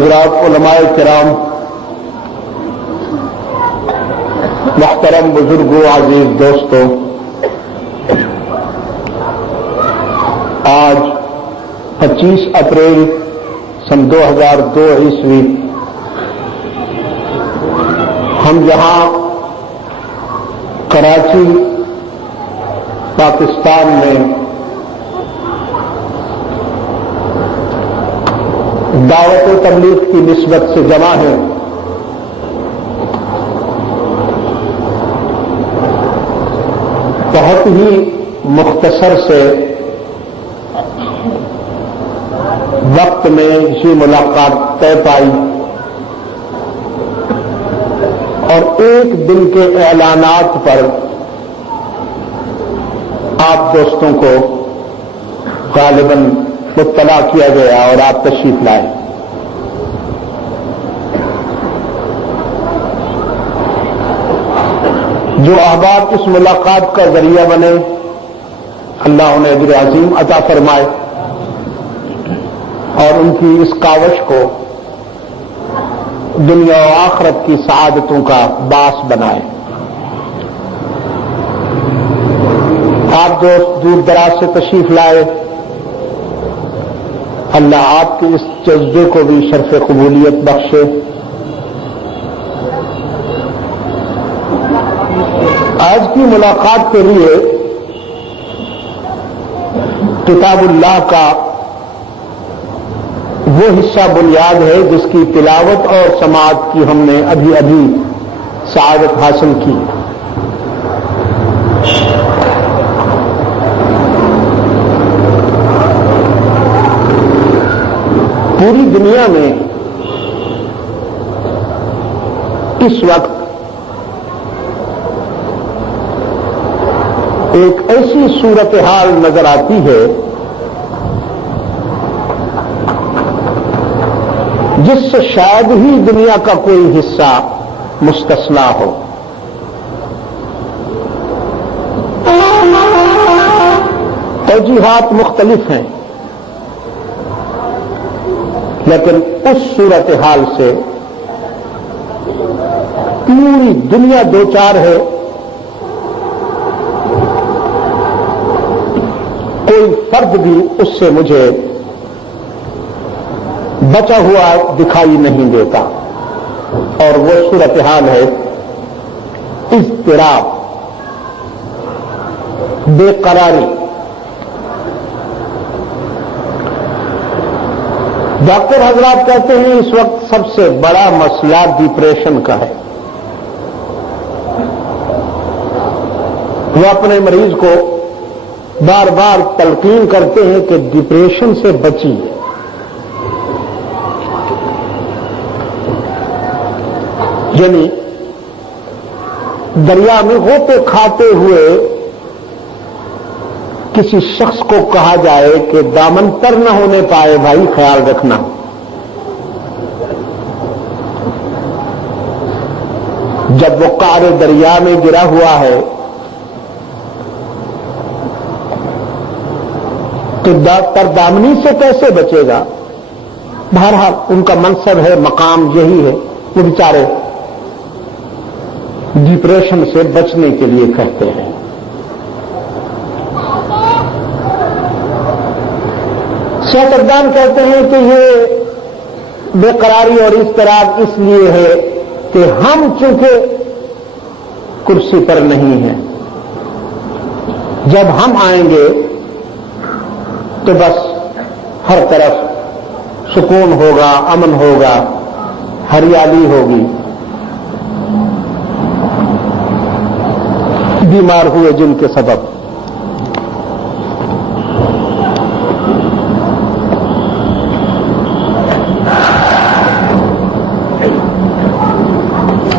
حضرات علماء کرام، محترم بزرگوں، عزیز دوستوں، آج 25 اپریل سن 2002 عیسوی ہم یہاں کراچی پاکستان میں دعوت و تبلیغ کی نسبت سے جمع ہیں۔ بہت ہی مختصر سے وقت میں یہ ملاقات طے پائی اور ایک دن کے اعلانات پر آپ دوستوں کو غالباً مطلع کیا گیا اور آپ تشریف لائے۔ جو احباب اس ملاقات کا ذریعہ بنے، اللہ انہیں اجر عظیم عطا فرمائے اور ان کی اس کاوش کو دنیا و آخرت کی سعادتوں کا باعث بنائے۔ آپ دوست دور دراز سے تشریف لائے، اللہ آپ کے اس جذبے کو بھی شرف قبولیت بخشے۔ آج کی ملاقات کے لیے کتاب اللہ کا وہ حصہ بنیاد ہے جس کی تلاوت اور سماعت کی ہم نے ابھی سعادت حاصل کی۔ پوری دنیا میں اس وقت ایک ایسی صورتحال نظر آتی ہے جس سے شاید ہی دنیا کا کوئی حصہ مستثنی ہو۔ توجیہات مختلف ہیں، لیکن اس صورتحال سے پوری دنیا دوچار ہے۔ کوئی فرد بھی اس سے مجھے بچا ہوا دکھائی نہیں دیتا، اور وہ صورتحال ہے اضطراب، بے قراری۔ ڈاکٹر حضرات کہتے ہیں اس وقت سب سے بڑا مسئلہ ڈپریشن کا ہے۔ وہ اپنے مریض کو بار بار تلقین کرتے ہیں کہ ڈپریشن سے بچیے۔ یعنی دریا میں ہوتے کھاتے ہوئے کسی شخص کو کہا جائے کہ دامن تر نہ ہونے پائے، بھائی خیال رکھنا۔ جب وہ قعر دریا میں گرا ہوا ہے تو تر دامنی سے کیسے بچے گا؟ بہرحال ان کا منصب ہے، مقام یہی ہے، وہ بیچارے ڈپریشن سے بچنے کے لیے کہتے ہیں۔ سیاستدان کہتے ہیں کہ یہ بے قراری اور اضطراب اس لیے ہے کہ ہم چونکہ کرسی پر نہیں ہیں، جب ہم آئیں گے تو بس ہر طرف سکون ہوگا، امن ہوگا، ہریالی ہوگی۔ بیمار ہوئے جن کے سبب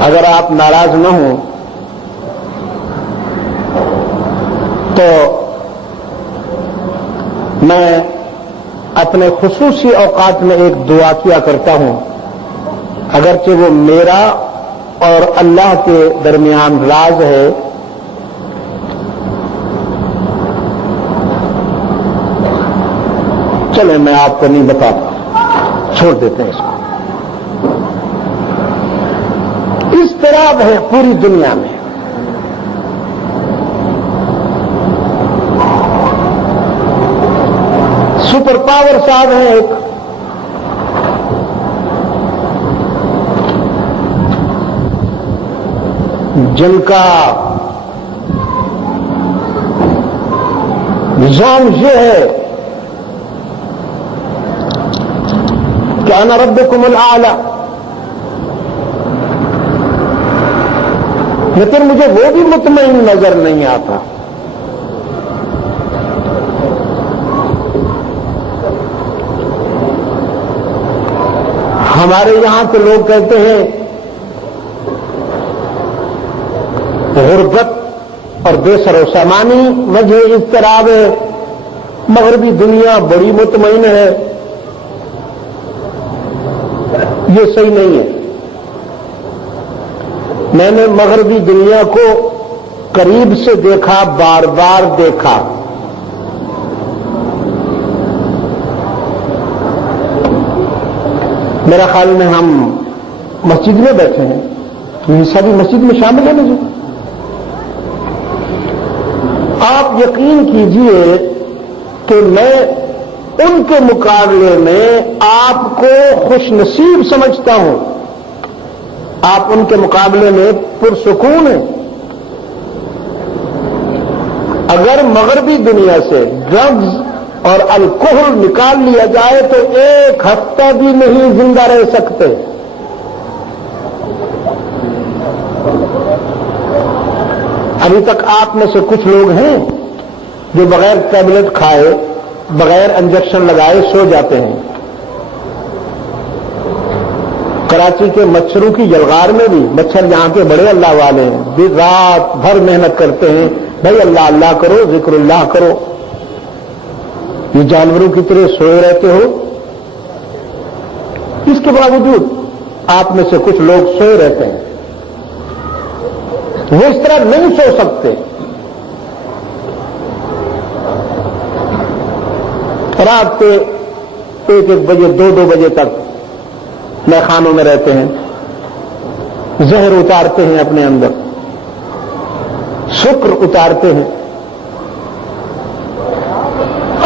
اگر آپ ناراض نہ ہوں تو میں اپنے خصوصی اوقات میں ایک دعا کیا کرتا ہوں، اگرچہ وہ میرا اور اللہ کے درمیان راز ہے۔ چلیں میں آپ کو نہیں بتاتا، چھوڑ دیتے ہیں اس کو۔ اضطراب ہے پوری دنیا میں. سپر پاور صاحب ہیں ایک، جن کا نظام یہ ہے کہ انا ربکم الاعلی، لیکن مجھے وہ بھی مطمئن نظر نہیں آتا. ہمارے یہاں تو لوگ کہتے ہیں غربت اور بے سر و سامانی وجہ اضطراب ہے، مغربی دنیا بڑی مطمئن ہے. یہ صحیح نہیں ہے. میں نے مغربی دنیا کو قریب سے دیکھا، بار بار دیکھا. میرا خیال میں ہم مسجد میں بیٹھے ہیں، یہ سبھی مسجد میں شامل ہیں. مجھے آپ یقین کیجئے کہ میں ان کے مقابلے میں آپ کو خوش نصیب سمجھتا ہوں. آپ ان کے مقابلے میں پرسکون ہیں. اگر مغربی دنیا سے ڈرگز اور الکوہل نکال لیا جائے تو ایک ہفتہ بھی نہیں زندہ رہ سکتے. ابھی تک آپ میں سے کچھ لوگ ہیں جو بغیر ٹیبلٹ کھائے، بغیر انجیکشن لگائے سو جاتے ہیں. کراچی کے مچھروں کی جلغار میں بھی مچھر یہاں کے بڑے اللہ والے ہیں، بھی رات بھر محنت کرتے ہیں، بھائی اللہ اللہ کرو، ذکر اللہ کرو. یہ جانوروں کی طرح سوئے رہتے ہو. اس کے باوجود آپ میں سے کچھ لوگ سوئے رہتے ہیں. وہ اس طرح نہیں سو سکتے. رات کے 1-1 بجے 2-2 بجے تک میخانوں میں رہتے ہیں، زہر اتارتے ہیں اپنے اندر، شکر اتارتے ہیں،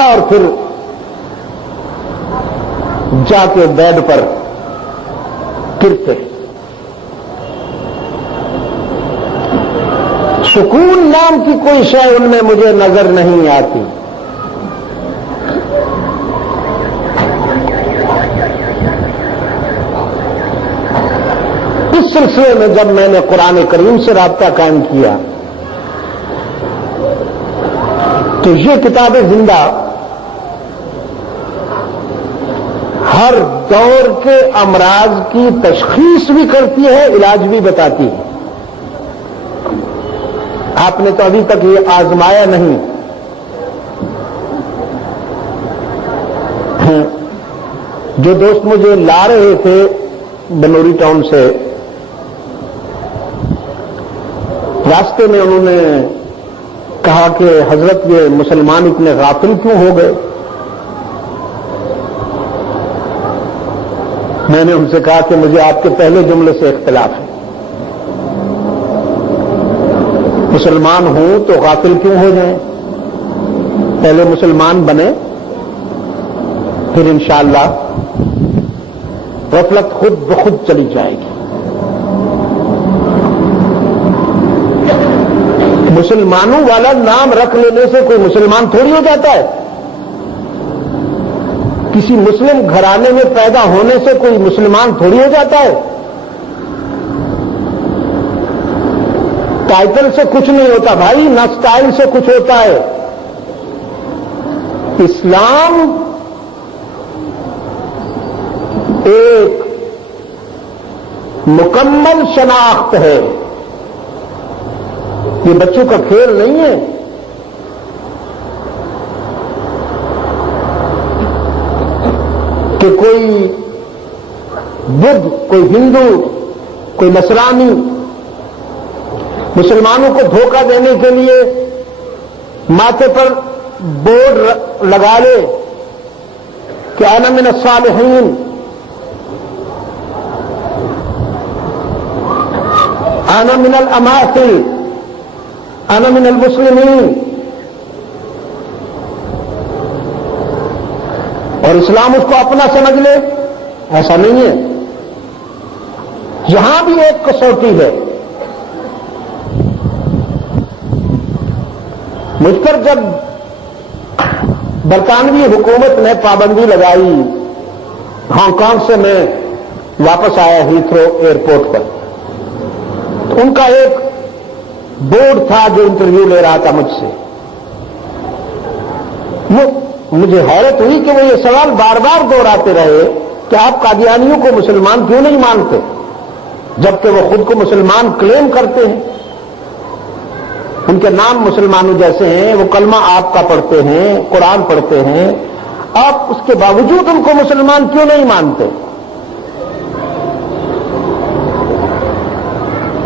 اور پھر جا کے بیڈ پر گرتے. سکون نام کی کوئی شے ان میں مجھے نظر نہیں آتی. اس سلسلے میں جب میں نے قرآن کریم سے رابطہ قائم کیا تو یہ کتاب زندہ ہر دور کے امراض کی تشخیص بھی کرتی ہے، علاج بھی بتاتی ہے. آپ نے تو ابھی تک یہ آزمایا نہیں. جو دوست مجھے لا رہے تھے بنوری ٹاؤن سے، راستے میں انہوں نے کہا کہ حضرت یہ مسلمان اتنے غافل کیوں ہو گئے؟ میں نے ان سے کہا کہ مجھے آپ کے پہلے جملے سے اختلاف ہے. مسلمان ہوں تو غافل کیوں ہو جائیں؟ پہلے مسلمان بنے، پھر انشاءاللہ غفلت خود بخود چلی جائے گی. مسلمانوں والا نام رکھ لینے سے کوئی مسلمان تھوڑی ہو جاتا ہے. کسی مسلم گھرانے میں پیدا ہونے سے کوئی مسلمان تھوڑی ہو جاتا ہے. ٹائٹل سے کچھ نہیں ہوتا بھائی، نہ سٹائل سے کچھ ہوتا ہے. اسلام ایک مکمل شناخت ہے، یہ بچوں کا کھیل نہیں ہے. کہ کوئی بدھ، کوئی ہندو، کوئی نصرانی مسلمانوں کو دھوکہ دینے کے لیے ماتھے پر بورڈ لگا لے کہ انا من الصالحین. انا من الاماثل انا من المسلمین. اور اسلام اس کو اپنا سمجھ لے، ایسا نہیں ہے. یہاں بھی ایک کسوٹی ہے. مجھ پر جب برطانوی حکومت نے پابندی لگائی، ہانگ کانگ سے میں واپس آیا ہیتھرو ایئرپورٹ پر، تو ان کا ایک بورڈ تھا جو انٹرویو لے رہا تھا مجھ سے. مجھے حیرت ہوئی کہ وہ یہ سوال بار بار دہراتے رہے کہ آپ قادیانیوں کو مسلمان کیوں نہیں مانتے، جبکہ وہ خود کو مسلمان کلیم کرتے ہیں. ان کے نام مسلمانوں جیسے ہیں، وہ کلمہ آپ کا پڑھتے ہیں، قرآن پڑھتے ہیں، آپ اس کے باوجود ان کو مسلمان کیوں نہیں مانتے؟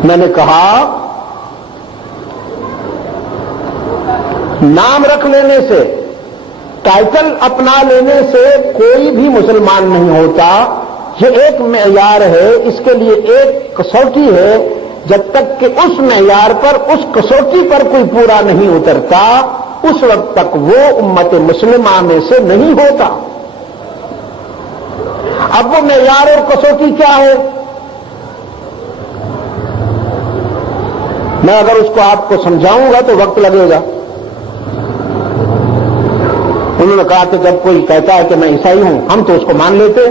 میں نے کہا نام رکھ لینے سے، ٹائٹل اپنا لینے سے کوئی بھی مسلمان نہیں ہوتا. یہ ایک معیار ہے، اس کے لیے ایک کسوٹی ہے. جب تک کہ اس معیار پر، اس کسوٹی پر کوئی پورا نہیں اترتا، اس وقت تک وہ امت مسلمہ میں سے نہیں ہوتا. اب وہ معیار اور کسوٹی کیا ہے؟ میں اگر اس کو آپ کو سمجھاؤں گا تو وقت لگے گا. انہوں نے کہا کہ جب کوئی کہتا ہے کہ میں عیسائی ہوں، ہم تو اس کو مان لیتے.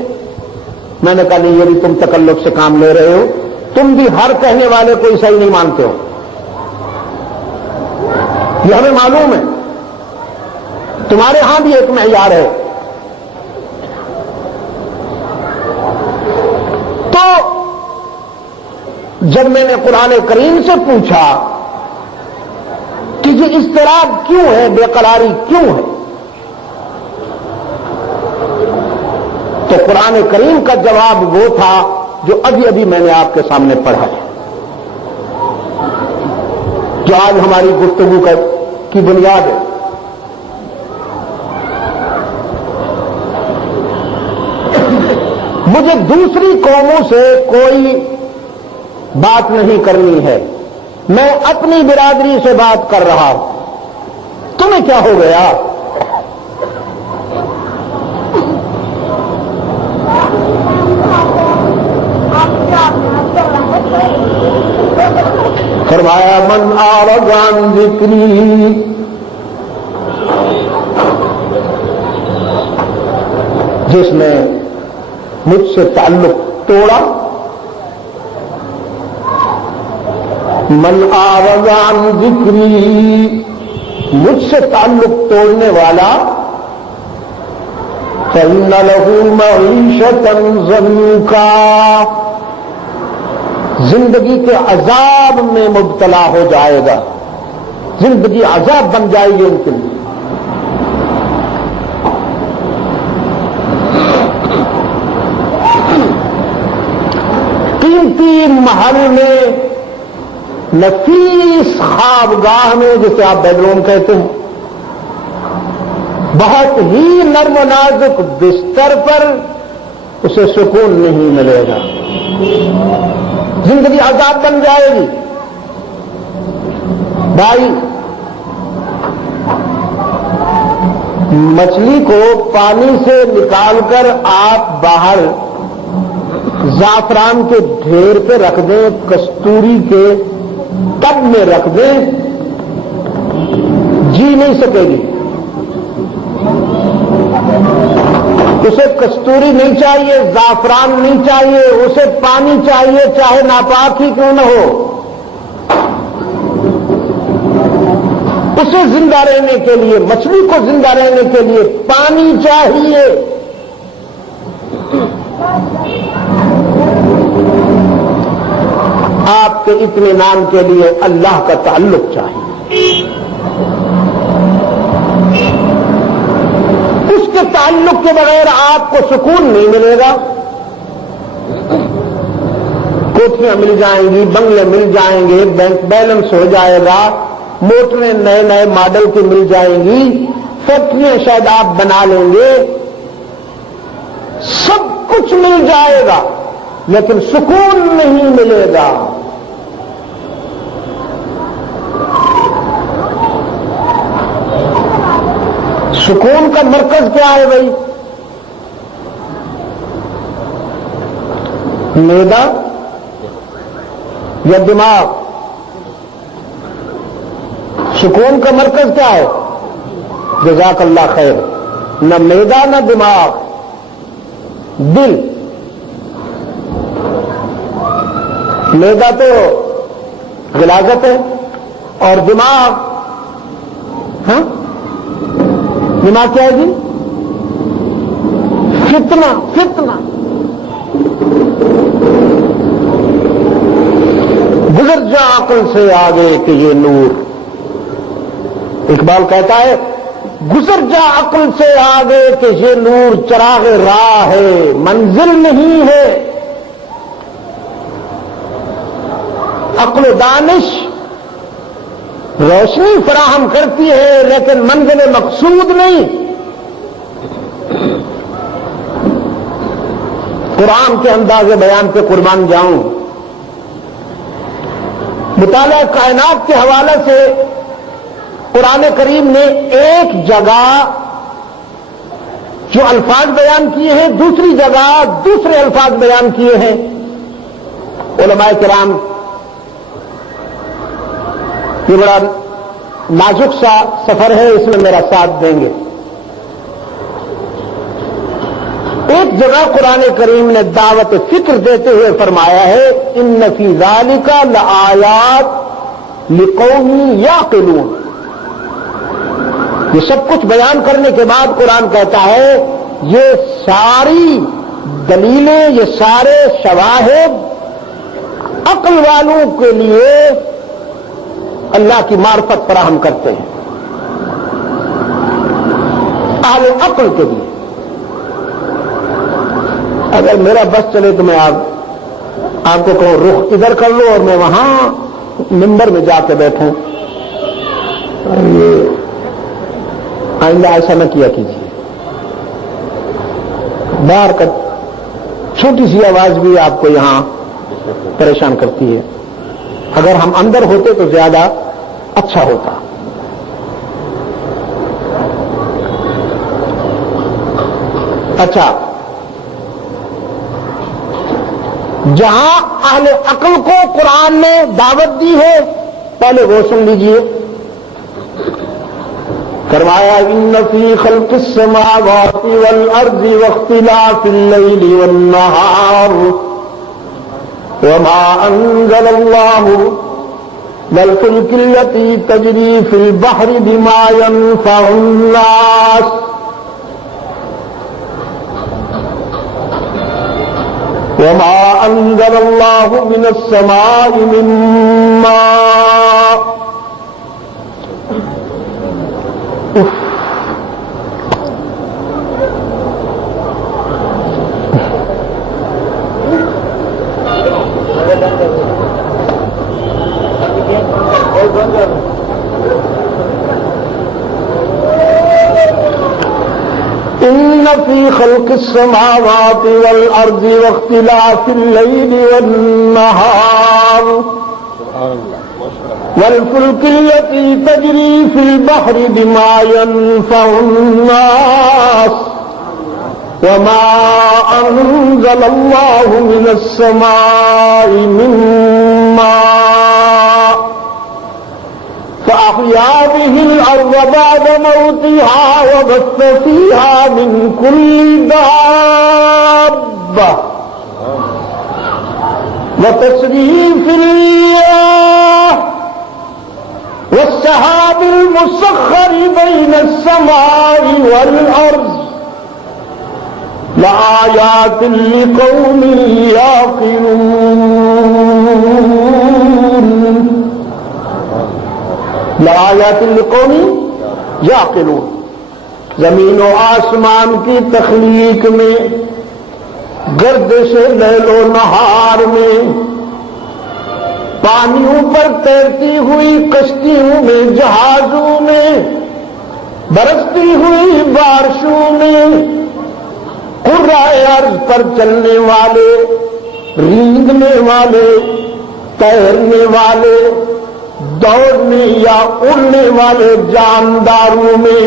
میں نے کہا نہیں، یہ بھی تم تکلف سے کام لے رہے ہو. تم بھی ہر کہنے والے کو عیسائی نہیں مانتے ہو، یہ ہمیں معلوم ہے. تمہارے ہاں بھی ایک معیار ہے. تو جب میں نے قرآن کریم سے پوچھا کہ یہ اضطراب کیوں ہے، بے قراری کیوں ہے، تو قرآن کریم کا جواب وہ تھا جو ابھی ابھی میں نے آپ کے سامنے پڑھا ہے، جو آج ہماری گفتگو کی بنیاد ہے. مجھے دوسری قوموں سے کوئی بات نہیں کرنی ہے، میں اپنی برادری سے بات کر رہا ہوں. تمہیں کیا ہو گیا؟ فرمایا من اعرض عن ذکری، جس نے مجھ سے تعلق توڑا. من اعرض عن ذکری، مجھ سے تعلق توڑنے والا، فإن له معیشة ضنکا، زندگی کے عذاب میں مبتلا ہو جائے گا. زندگی عذاب بن جائے گی ان کے لیے. تین محل میں، نفیس خوابگاہ میں، جسے آپ بیڈ روم کہتے ہیں، بہت ہی نرم و نازک بستر پر اسے سکون نہیں ملے گا. زندگی عذاب بن جائے گی. بھائی، مچھلی کو پانی سے نکال کر آپ باہر زعفران کے ڈھیر پہ رکھ دیں، کستوری کے ٹب میں رکھ دیں، جی نہیں سکے گی. اسے کستوری نہیں چاہیے، زعفران نہیں چاہیے، اسے پانی چاہیے، چاہے ناپاک ہی کیوں نہ ہو. اسے زندہ رہنے کے لیے، مچھلی کو زندہ رہنے کے لیے پانی چاہیے. آپ کے اطمینان کے لیے اللہ کا تعلق چاہیے. اس کے تعلق کے بغیر آپ کو سکون نہیں ملے گا. کوٹھیاں مل جائیں گی، بنگلے مل جائیں گے، بینک بیلنس ہو جائے گا، موٹریں نئے نئے ماڈل کی مل جائیں گی، فیکٹریاں شاید آپ بنا لیں گے، سب کچھ مل جائے گا، لیکن سکون نہیں ملے گا. سکون کا مرکز کیا ہے بھائی؟ معدہ یا دماغ؟ سکون کا مرکز کیا ہے؟ جزاک اللہ خیر. نہ معدہ نہ دماغ، دل. معدہ تو غلاظت ہے اور دماغ، ہاں دماغ کیا ہے جی؟ فتنہ. گزر جا عقل سے آگے کہ یہ نور. اقبال کہتا ہے گزر جا عقل سے آگے کہ یہ نور چراغ راہ ہے، منزل نہیں ہے. عقل و دانش روشنی فراہم کرتی ہے لیکن منزل مقصود نہیں. قرآن کے انداز بیان پہ قربان جاؤں. مطالعہ کائنات کے حوالے سے قرآن کریم نے ایک جگہ جو الفاظ بیان کیے ہیں، دوسری جگہ دوسرے الفاظ بیان کیے ہیں. علماء کرام یہ بڑا نازک سا سفر ہے، اس میں میرا ساتھ دیں گے. ایک جگہ قرآن کریم نے دعوت فکر دیتے ہوئے فرمایا ہے ان فی ذالک لآیات لقوم یعقلون. یہ سب کچھ بیان کرنے کے بعد قرآن کہتا ہے یہ ساری دلیلیں، یہ سارے شواہد عقل والوں کے لیے اللہ کی معرفت فراہم کرتے ہیں، اہل عقل کے لیے. اگر میرا بس چلے تو میں آپ کو کہوں رخ ادھر کر لو اور میں وہاں منبر میں جا کے بیٹھوں، یہ آئندہ ایسا نہ کیا کیجیے. باہر کا چھوٹی سی آواز بھی آپ کو یہاں پریشان کرتی ہے. اگر ہم اندر ہوتے تو زیادہ اچھا ہوتا. اچھا، جہاں اہل عقل کو قرآن نے دعوت دی ہے پہلے وہ سن لیجئے. فرمایا ان فی خلق السماوات والارض واختلاف اللیل والنہار وما انزل اللہ والفلک التی تجری فی البحر بما ينفع الناس وما انزل اللہ من السماء من ماء. ان فی خلق السماوات والارض واختلاف اللیل والنہار والفلک التی تجری فی البحر بما ينفع الناس وما انزل اللہ من السماء من ماء فأحيا به الأرض بعد موتها وبث فيها من كل دابة وتصريف الرياح والسحاب المسخر بين السماء والأرض لآيات لقوم يعقلون. لآیات لقوم یعقلون. زمین و آسمان کی تخلیق میں، گردش لیل و نہار میں، پانیوں پر تیرتی ہوئی کشتیوں میں، جہازوں میں، برستی ہوئی بارشوں میں، قرائے ارض پر چلنے والے، رینگنے والے، تیرنے والے، دوڑنے یا اڑنے والے جانداروں میں،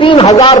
3000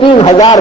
3000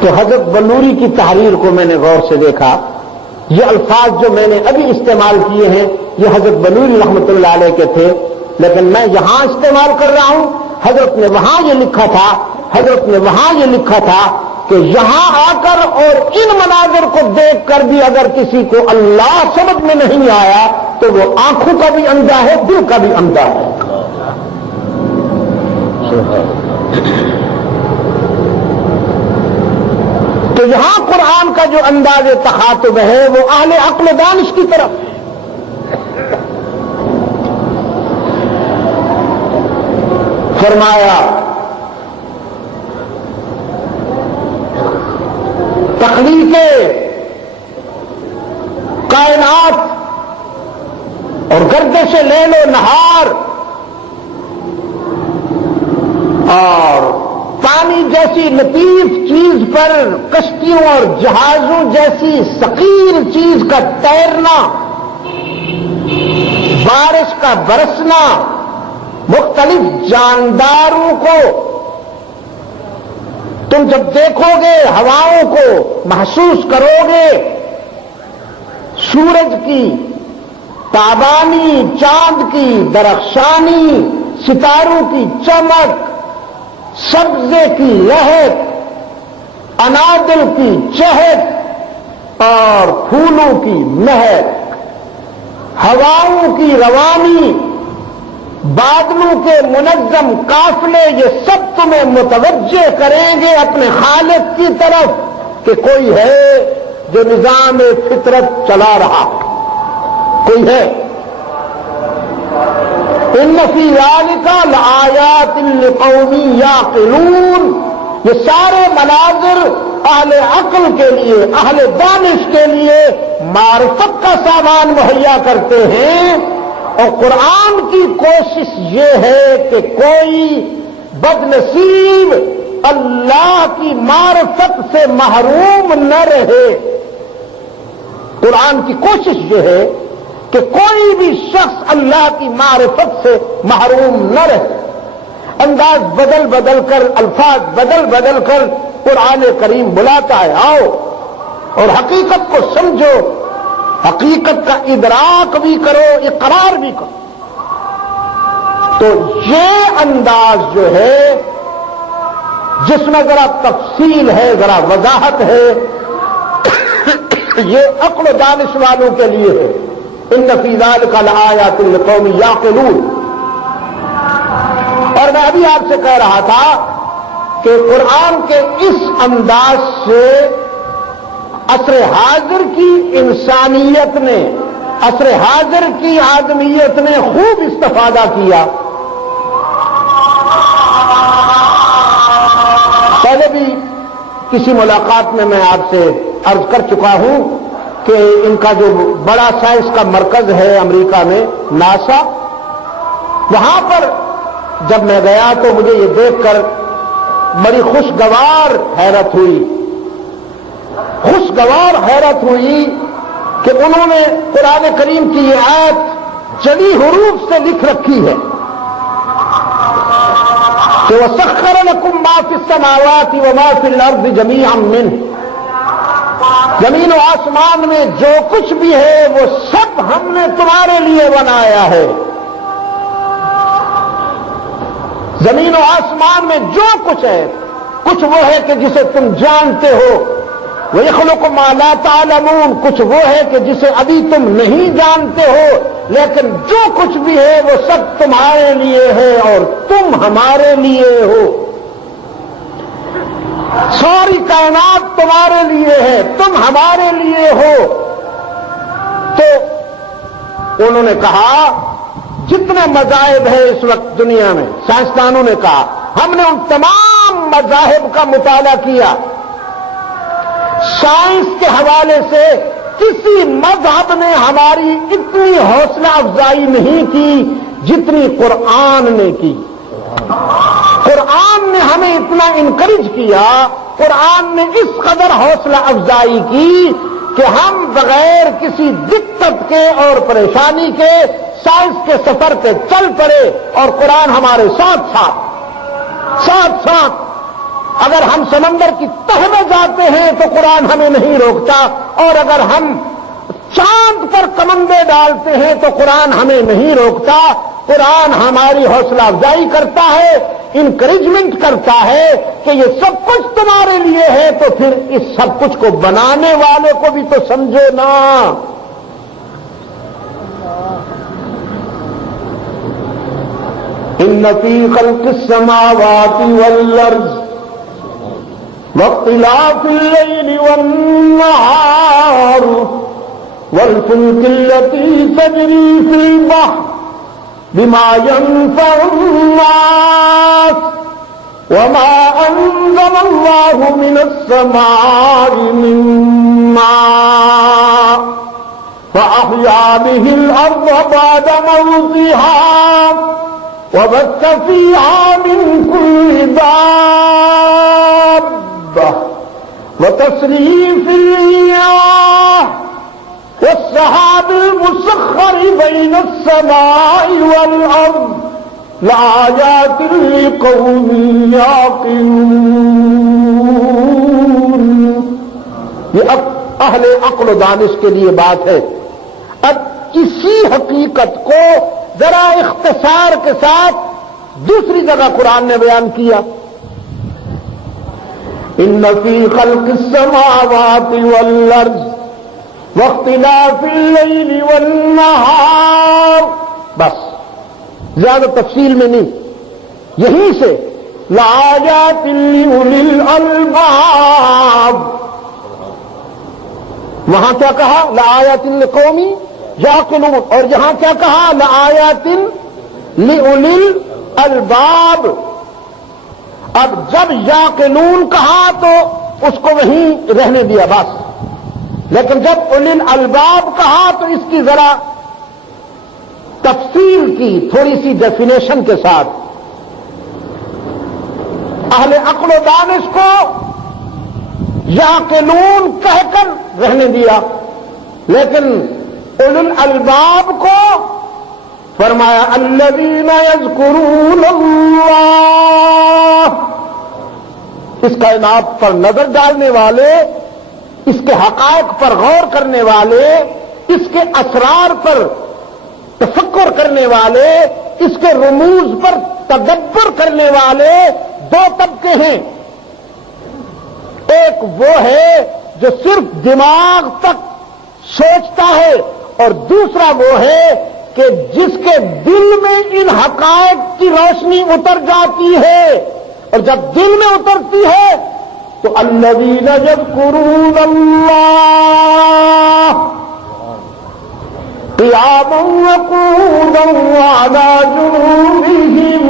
تو حضرت بنوری کی تحریر کو میں نے غور سے دیکھا. یہ الفاظ جو میں نے ابھی استعمال کیے ہیں یہ حضرت بنوری رحمۃ اللہ علیہ کے تھے، لیکن میں یہاں استعمال کر رہا ہوں. حضرت نے وہاں یہ لکھا تھا، حضرت نے وہاں یہ لکھا تھا کہ یہاں آ کر اور ان مناظر کو دیکھ کر بھی اگر کسی کو اللہ سمجھ میں نہیں آیا تو وہ آنکھوں کا بھی اندھا ہے، دل کا بھی اندھا ہے. تو یہاں قرآن کا جو انداز تخاطب ہے وہ اہل عقل و دانش کی طرف ہے. فرمایا تخلیق کائنات اور گردش لیل و نہار اور پانی جیسی لطیف چیز پر کشتیوں اور جہازوں جیسی ثقیل چیز کا تیرنا، بارش کا برسنا، مختلف جانداروں کو تم جب دیکھو گے، ہواؤں کو محسوس کرو گے، سورج کی تابانی، چاند کی درخشانی، ستاروں کی چمک، سبزے کی لہک، انادل کی چہک اور پھولوں کی مہک، ہواؤں کی روانی، بادلوں کے منظم قافلے، یہ سب تمہیں متوجہ کریں گے اپنے خالق کی طرف کہ کوئی ہے جو نظام فطرت چلا رہا، کوئی ہے. ان فی ذلک لآیات لقوم یعقلون. یہ سارے مناظر اہل عقل کے لیے، اہل دانش کے لیے معرفت کا سامان مہیا کرتے ہیں. اور قرآن کی کوشش یہ ہے کہ کوئی بد نصیب اللہ کی معرفت سے محروم نہ رہے. قرآن کی کوشش یہ ہے کہ کوئی بھی شخص اللہ کی معرفت سے محروم نہ رہے. انداز بدل بدل کر، الفاظ بدل بدل کر قرآن کریم بلاتا ہے آؤ اور حقیقت کو سمجھو، حقیقت کا ادراک بھی کرو، اقرار بھی کرو. تو یہ انداز جو ہے جس میں ذرا تفصیل ہے، ذرا وضاحت ہے، یہ عقل و دانش والوں کے لیے ہے. ان فی ذلک لآیات لقوم یعقلون. اور میں ابھی آپ سے کہہ رہا تھا کہ قرآن کے اس انداز سے عصر حاضر کی انسانیت نے، عصر حاضر کی آدمیت نے خوب استفادہ کیا. پہلے بھی کسی ملاقات میں آپ سے عرض کر چکا ہوں کہ ان کا جو بڑا سائنس کا مرکز ہے امریکہ میں، ناسا، وہاں پر جب میں گیا تو مجھے یہ دیکھ کر بڑی خوشگوار حیرت ہوئی، خوشگوار حیرت ہوئی کہ انہوں نے قرآن کریم کی یہ آیت جلی حروف سے لکھ رکھی ہے کہ وَسَخَّرَ لَكُم مَّا فِي السَّمَاوَاتِ وَمَا فِي الْأَرْضِ جَمِيعًا مِّنْهُ. زمین و آسمان میں جو کچھ بھی ہے وہ سب ہم نے تمہارے لیے بنایا ہے. زمین و آسمان میں جو کچھ ہے، کچھ وہ ہے کہ جسے تم جانتے ہو، وَيَخْلُقُ مَا لَا تَعْلَمُونَ، کچھ وہ ہے کہ جسے ابھی تم نہیں جانتے ہو، لیکن جو کچھ بھی ہے وہ سب تمہارے لیے ہے اور تم ہمارے لیے ہو. ساری کائنات تمہارے لیے ہے، تم ہمارے لیے ہو. تو انہوں نے کہا جتنے مذاہب ہیں اس وقت دنیا میں، سائنسدانوں نے کہا ہم نے ان تمام مذاہب کا مطالعہ کیا، سائنس کے حوالے سے کسی مذہب نے ہماری اتنی حوصلہ افزائی نہیں کی جتنی قرآن نے کی. قرآن نے ہمیں اتنا انکریج کیا، قرآن نے اس قدر حوصلہ افزائی کی کہ ہم بغیر کسی دقت کے اور پریشانی کے سائنس کے سفر پہ چل پڑے اور قرآن ہمارے ساتھ ساتھ اگر ہم سمندر کی تہ میں جاتے ہیں تو قرآن ہمیں نہیں روکتا، اور اگر ہم چاند پر کمندے ڈالتے ہیں تو قرآن ہمیں نہیں روکتا۔ قرآن ہماری حوصلہ افزائی کرتا ہے، انکریجمنٹ کرتا ہے کہ یہ سب کچھ تمہارے لیے ہے، تو پھر اس سب کچھ کو بنانے والے کو بھی تو سمجھو نا۔ ان فی خلق السماوات والارض واختلاف اللیل والنہار والفلك التي تجري في البحر بما ينفع الناس وما أنزل الله من السماء من ماء فأحيا به الأرض بعد موتها وبث فيها من كل دابة وتصريف الرياح والسحاب المسخر بين السماء والأرض لآيات لقوم يعقلون۔ یہ اب اہل عقل و دانش کے لیے بات ہے۔ اب اسی حقیقت کو ذرا اختصار کے ساتھ دوسری جگہ قرآن نے بیان کیا۔ ان فی خلق السماوات والارض واختلاف اللیل والنہار، بس زیادہ تفصیل میں نہیں، یہیں سے لآیات لأولی الالباب، وہاں کیا کہا؟ لآیات لقوم یعقلون، اور یہاں کیا کہا؟ لآیات لأولی الالباب۔ اب جب یعقلون کہا تو اس کو وہیں رہنے دیا بس، لیکن جب اولی الالباب کہا تو اس کی ذرا تفصیل کی، تھوڑی سی ڈیفینیشن کے ساتھ۔ اہل عقل و دانش کو یعقلون کہہ کر رہنے دیا، لیکن اولی الالباب کو فرمایا الذین یذکرون اللہ، اس کائنات پر نظر ڈالنے والے، اس کے حقائق پر غور کرنے والے، اس کے اسرار پر تفکر کرنے والے، اس کے رموز پر تدبر کرنے والے دو طبقے ہیں۔ ایک وہ ہے جو صرف دماغ تک سوچتا ہے، اور دوسرا وہ ہے کہ جس کے دل میں ان حقائق کی روشنی اتر جاتی ہے، اور جب دل میں اترتی ہے تو الذین یذکرون اللہ قیاما وقعودا وعلی جنوبہم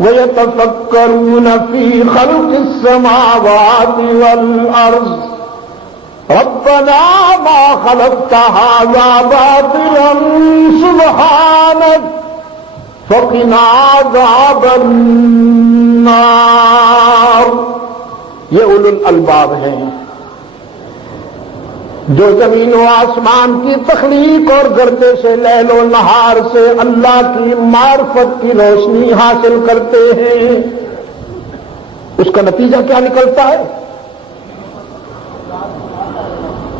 ویتفکرون فی خلق السماوات والارض ربنا ما خلقت هذا باطلا سبحانک فقنا عذاب النار۔ یہ اولو الالباب ہیں جو زمین و آسمان کی تخلیق اور گردش لیل و نہار سے اللہ کی معرفت کی روشنی حاصل کرتے ہیں۔ اس کا نتیجہ کیا نکلتا ہے؟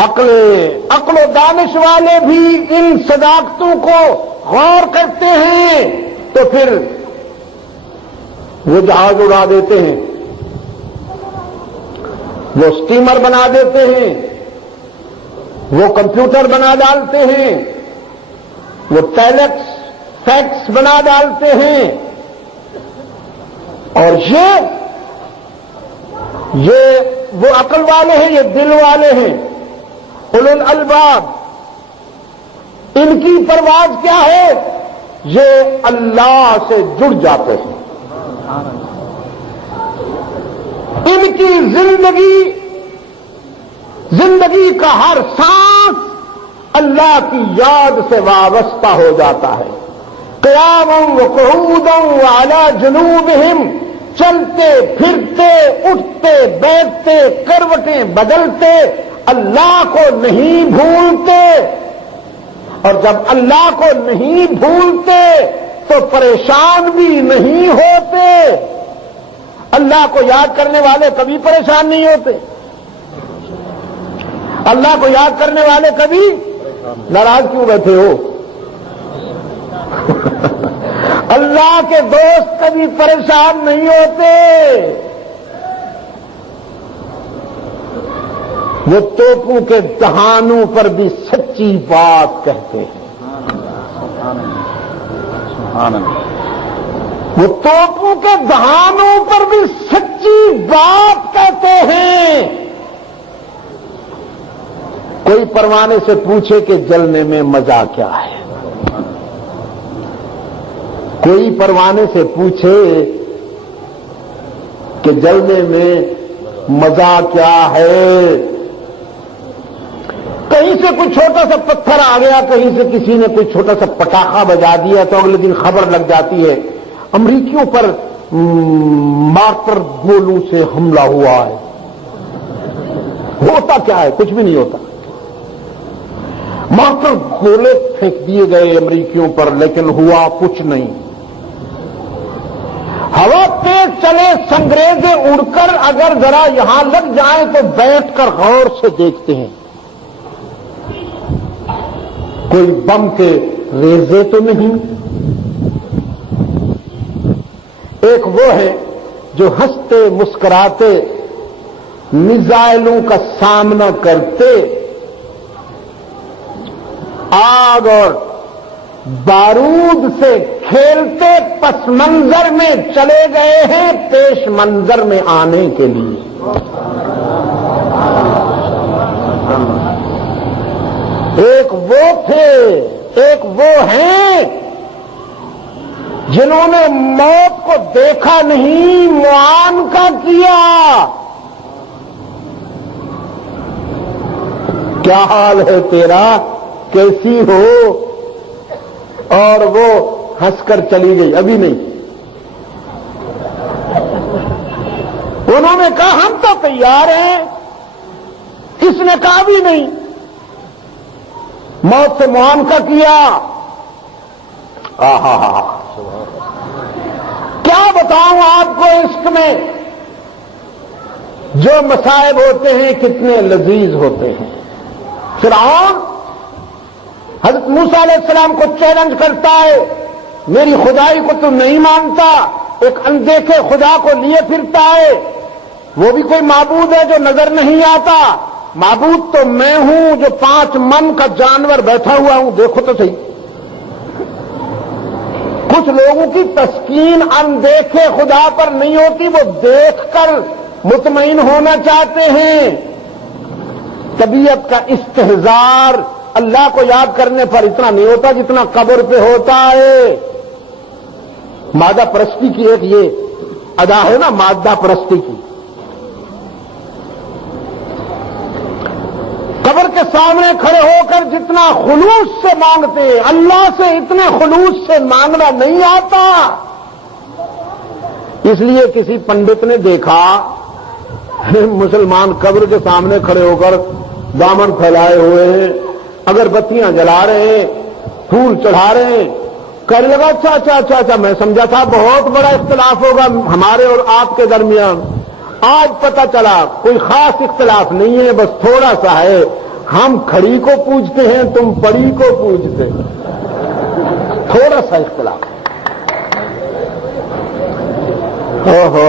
عقل و دانش والے بھی ان صداقتوں کو غور کرتے ہیں تو پھر وہ جہاز اڑا دیتے ہیں، وہ سٹیمر بنا دیتے ہیں، وہ کمپیوٹر بنا ڈالتے ہیں، وہ ٹیلیکس فیکس بنا ڈالتے ہیں، اور یہ وہ عقل والے ہیں، یہ دل والے ہیں، اولو الالباب۔ ان کی پرواز کیا ہے؟ یہ اللہ سے جڑ جاتے ہیں، ان کی زندگی کا ہر سانس اللہ کی یاد سے وابستہ ہو جاتا ہے۔ قیاما وقعودا وعلی جنوبہم، چلتے پھرتے اٹھتے بیٹھتے کروٹیں بدلتے اللہ کو نہیں بھولتے، اور جب اللہ کو نہیں بھولتے تو پریشان بھی نہیں ہوتے۔ اللہ کو یاد کرنے والے کبھی پریشان نہیں ہوتے، اللہ کو یاد کرنے والے کبھی ناراض کیوں بیٹھے ہو؟ اللہ کے دوست کبھی پریشان نہیں ہوتے، وہ توپوں کے دہانوں پر بھی سچی بات کہتے ہیں، وہ توپوں کے دہانوں پر بھی سچی بات کہتے ہیں۔ کوئی پروانے سے پوچھے کہ جلنے میں مزہ کیا ہے، کوئی پروانے سے پوچھے کہ جلنے میں مزہ کیا ہے، کہیں سے کوئی چھوٹا سا پتھر آ گیا، کہیں سے کسی نے کوئی چھوٹا سا پٹاخہ بجا دیا تو اگلے دن خبر لگ جاتی ہے امریکیوں پر مارٹر گولوں سے حملہ ہوا ہے۔ ہوتا کیا ہے؟ کچھ بھی نہیں ہوتا، مارٹر گولے پھینک دیے گئے امریکیوں پر، لیکن ہوا کچھ نہیں۔ ہوا تیز چلے، سنگریزے اڑ کر اگر ذرا یہاں لگ جائیں تو بیٹھ کر غور سے دیکھتے ہیں کوئی بم کے ریزے تو نہیں۔ ایک وہ ہے جو ہنستے مسکراتے میزائلوں کا سامنا کرتے آگ اور بارود سے کھیلتے پس منظر میں چلے گئے ہیں پیش منظر میں آنے کے لیے۔ ایک وہ تھے، ایک وہ ہیں جنہوں نے موت کو دیکھا نہیں، معانقہ کیا۔ کیا حال ہے تیرا، کیسی ہو؟ اور وہ ہنس کر چلی گئی، ابھی نہیں۔ انہوں نے کہا ہم تو تیار ہیں، اس نے کہا بھی نہیں، موت سے معانقہ کیا۔ آہا ہا، کیا بتاؤں آپ کو، عشق میں جو مصائب ہوتے ہیں کتنے لذیذ ہوتے ہیں۔ فرعون حضرت موسیٰ علیہ السلام کو چیلنج کرتا ہے، میری خدائی کو تو نہیں مانتا، ایک اندیکھے خدا کو لیے پھرتا ہے، وہ بھی کوئی معبود ہے جو نظر نہیں آتا، معبود تو میں ہوں جو 5 من کا جانور بیٹھا ہوا ہوں، دیکھو تو صحیح۔ کچھ لوگوں کی تسکین اندیکھے خدا پر نہیں ہوتی، وہ دیکھ کر مطمئن ہونا چاہتے ہیں۔ طبیعت کا استحضار اللہ کو یاد کرنے پر اتنا نہیں ہوتا جتنا قبر پہ ہوتا ہے۔ مادہ پرستی کی ایک یہ ادا ہے نا، مادہ پرستی کی۔ قبر کے سامنے کھڑے ہو کر جتنا خلوص سے مانگتے ہیں، اللہ سے اتنے خلوص سے مانگنا نہیں آتا۔ اس لیے کسی پنڈت نے دیکھا مسلمان قبر کے سامنے کھڑے ہو کر دامن پھیلائے ہوئے ہیں، اگربتیاں جلا رہے ہیں، پھول چڑھا رہے ہیں، کہنے لگا اچھا، میں سمجھا تھا بہت بڑا اختلاف ہوگا ہمارے اور آپ کے درمیان، آج پتہ چلا کوئی خاص اختلاف نہیں ہے، بس تھوڑا سا ہے، ہم کھڑی کو پوجتے ہیں، تم پڑی کو پوجتے، تھوڑا سا اختلاف۔ اوہو،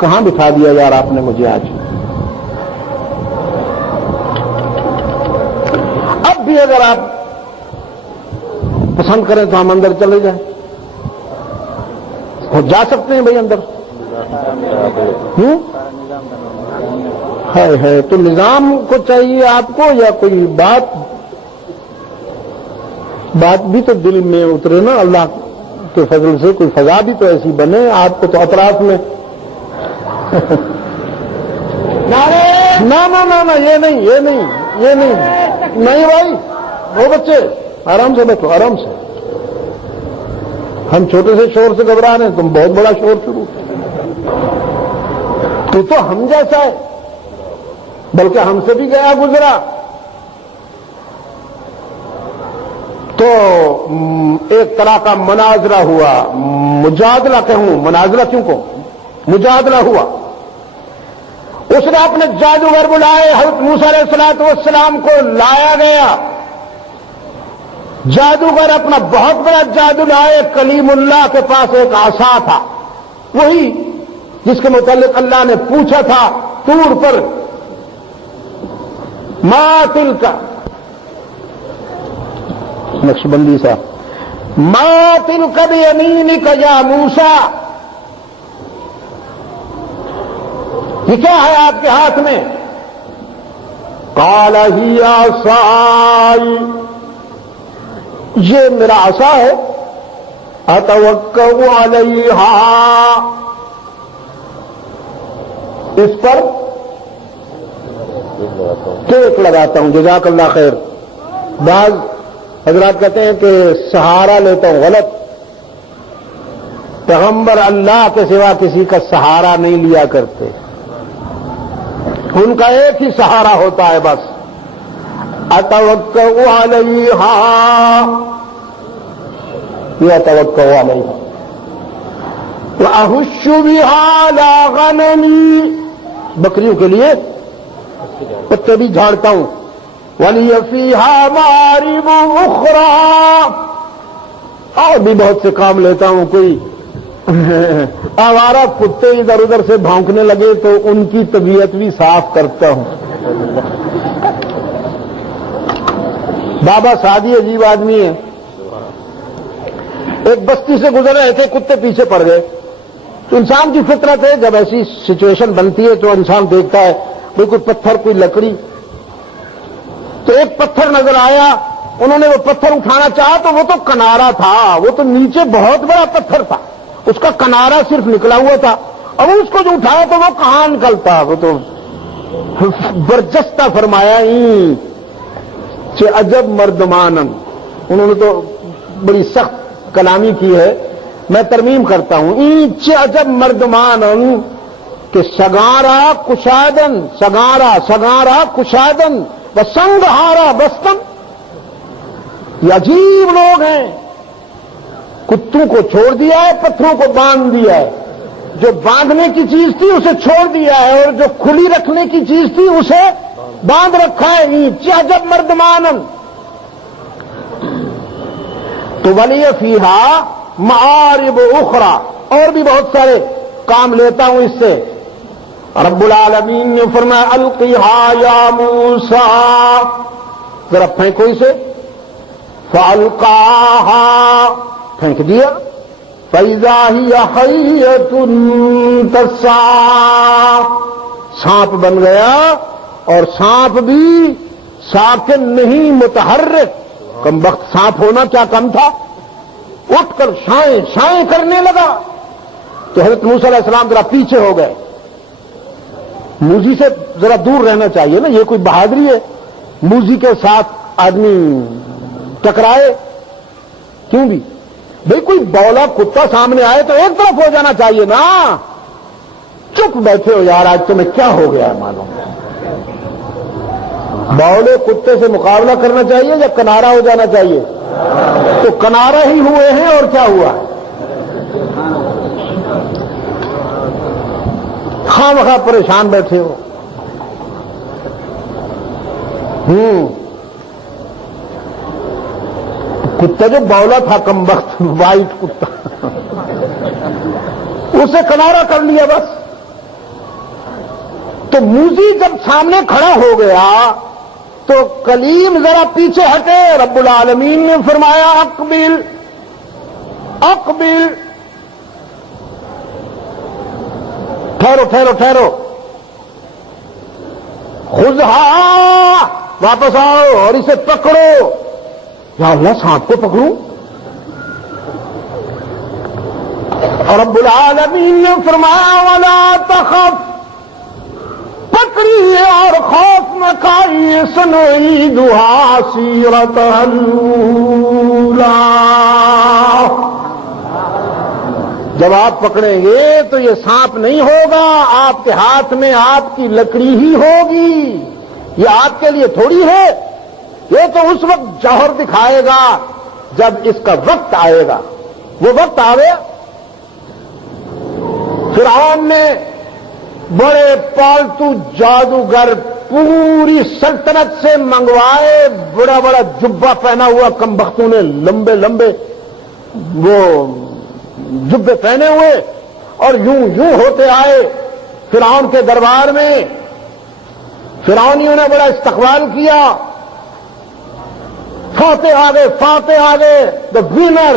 کہاں بٹھا دیا یار آپ نے مجھے آج؟ اب بھی اگر آپ پسند کریں تو ہم اندر چلے جائیں، اور جا سکتے ہیں بھائی اندر۔ ہے تو نظام کو چاہیے آپ کو، یا کوئی بات بھی تو دل میں اترے نا، اللہ کے فضل سے کوئی فضا بھی تو ایسی بنے آپ کو تو اطراف میں۔ نہ یہ نہیں بھائی، وہ بچے آرام سے بیٹھو، آرام سے۔ ہم چھوٹے سے شور سے گھبرا رہے ہیں، تم بہت بڑا شور شروع۔ تو ہم جیسا ہے، بلکہ ہم سے بھی گیا گزرا۔ تو ایک طرح کا مناظرہ ہوا، مجادلہ کہوں، مناظرہ کیوں کہوں، مجادلہ ہوا. اس نے اپنے جادوگر بلائے، حضرت موسیٰ علیہ السلام کو لایا گیا. جادوگر اپنا بہت بڑا جادو لائے. کلیم اللہ کے پاس ایک عصا تھا، وہی جس کے متعلق اللہ نے پوچھا تھا طور پر، ما تلک، نقش بندی صاحب، ما تلک بیمینک یا موسیٰ، یہ کیا ہے آپ کے ہاتھ میں؟ قال ہی عصائی، یہ میرا عصا ہے، اتوکأ علیہا، اس پر ٹیک لگاتا ہوں. جزاک اللہ خیر. بعض حضرات کہتے ہیں کہ سہارا لیتا ہوں، غلط. پیغمبر اللہ کے سوا کسی کا سہارا نہیں لیا کرتے، ان کا ایک ہی سہارا ہوتا ہے بس. اتوکأ علیہا، یہ اتوکأ علیہا. وأحش بها على غنمی، بکریوں کے لیے پتے بھی جھاڑتا ہوں. ولی فیہا مآرب اخرى، اور بھی بہت سے کام لیتا ہوں. کوئی آوارہ کتے ادھر ادھر سے بھونکنے لگے تو ان کی طبیعت بھی صاف کرتا ہوں. بابا سعدی عجیب آدمی ہے. ایک بستی سے گزر رہے تھے، کتے پیچھے پڑ گئے. تو انسان کی فطرت ہے، جب ایسی سچویشن بنتی ہے تو انسان دیکھتا ہے کوئی پتھر، کوئی لکڑی. تو ایک پتھر نظر آیا، انہوں نے وہ پتھر اٹھانا چاہا تو وہ تو کنارا تھا، وہ تو نیچے بہت بڑا پتھر تھا، اس کا کنارا صرف نکلا ہوا تھا. اور اس کو جو اٹھایا تو وہ کہاں نکلتا، وہ تو برجستہ فرمایا چه عجب مردمانن. انہوں نے تو بڑی سخت کلامی کی ہے، میں ترمیم کرتا ہوں. چه عجب مردمانن کہ سگارا کشادن، سگارا کشادن و سنگہارا بستن. یہ عجیب لوگ ہیں، کتوں کو چھوڑ دیا ہے، پتھروں کو باندھ دیا ہے. جو باندھنے کی چیز تھی اسے چھوڑ دیا ہے، اور جو کھلی رکھنے کی چیز تھی اسے باندھ رکھا ہے. چه عجب مردمانن. تو ولی فیہا معارب اخرى، اور بھی بہت سارے کام لیتا ہوں اس سے. رب العالمین نے فرمایا القیہا یا موسیٰ، ذرا پھینکو اسے. فالقاہا، پھینک دیا. فاذا ہی حیۃ تسعی، سانپ بن گیا، اور سانپ بھی ساکن نہیں، متحرک. کم وقت سانپ ہونا کیا کم تھا، اٹھ کر شائیں شائیں کرنے لگا. تو حضرت موسیٰ علیہ السلام ذرا پیچھے ہو گئے. موذی سے ذرا دور رہنا چاہیے نا، یہ کوئی بہادری ہے موذی کے ساتھ آدمی ٹکرائے؟ کیوں بھی بھئی، کوئی بولا کتا سامنے آئے تو ایک طرف ہو جانا چاہیے نا. چپ بیٹھے ہو یار، آج تمہیں کیا ہو گیا ہے معلوم؟ بولے کتے سے مقابلہ کرنا چاہیے یا کنارا ہو جانا چاہیے؟ تو کنارا ہی ہوئے ہیں، اور کیا ہوا؟ خواہ مخواہ پریشان بیٹھے ہو. کتا جو بولا تھا کم وقت، وائٹ کتا، اسے کنارا کر لیا بس. تو موذی جب سامنے کھڑا ہو گیا تو کلیم ذرا پیچھے ہٹے. رب العالمین نے فرمایا اقبل اقبل، ٹھہرو ٹھہرو ٹھہرو. خذھا، واپس آؤ اور اسے پکڑو. یا اللہ، سانپ کو پکڑوں؟ اور رب العالمین نے فرمایا ولا تخف، پکڑیے اور خوف نہ کھائیے. سنعیدھا سیرتھا الاولی، جب آپ پکڑیں گے تو یہ سانپ نہیں ہوگا، آپ کے ہاتھ میں آپ کی لکڑی ہی ہوگی. یہ آپ کے لیے تھوڑی ہے، یہ تو اس وقت جوہر دکھائے گا جب اس کا وقت آئے گا. وہ وقت آئے فرعون نے بڑے پالتو جادوگر پوری سلطنت سے منگوائے، بڑا بڑا جبہ پہنا ہوا کمبختوں نے لمبے لمبے وہ جبے پہنے ہوئے، اور یوں ہوتے آئے فرعون کے دربار میں. فرعونیوں نے بڑا استقبال کیا. فاتح آ گئے، دا وینر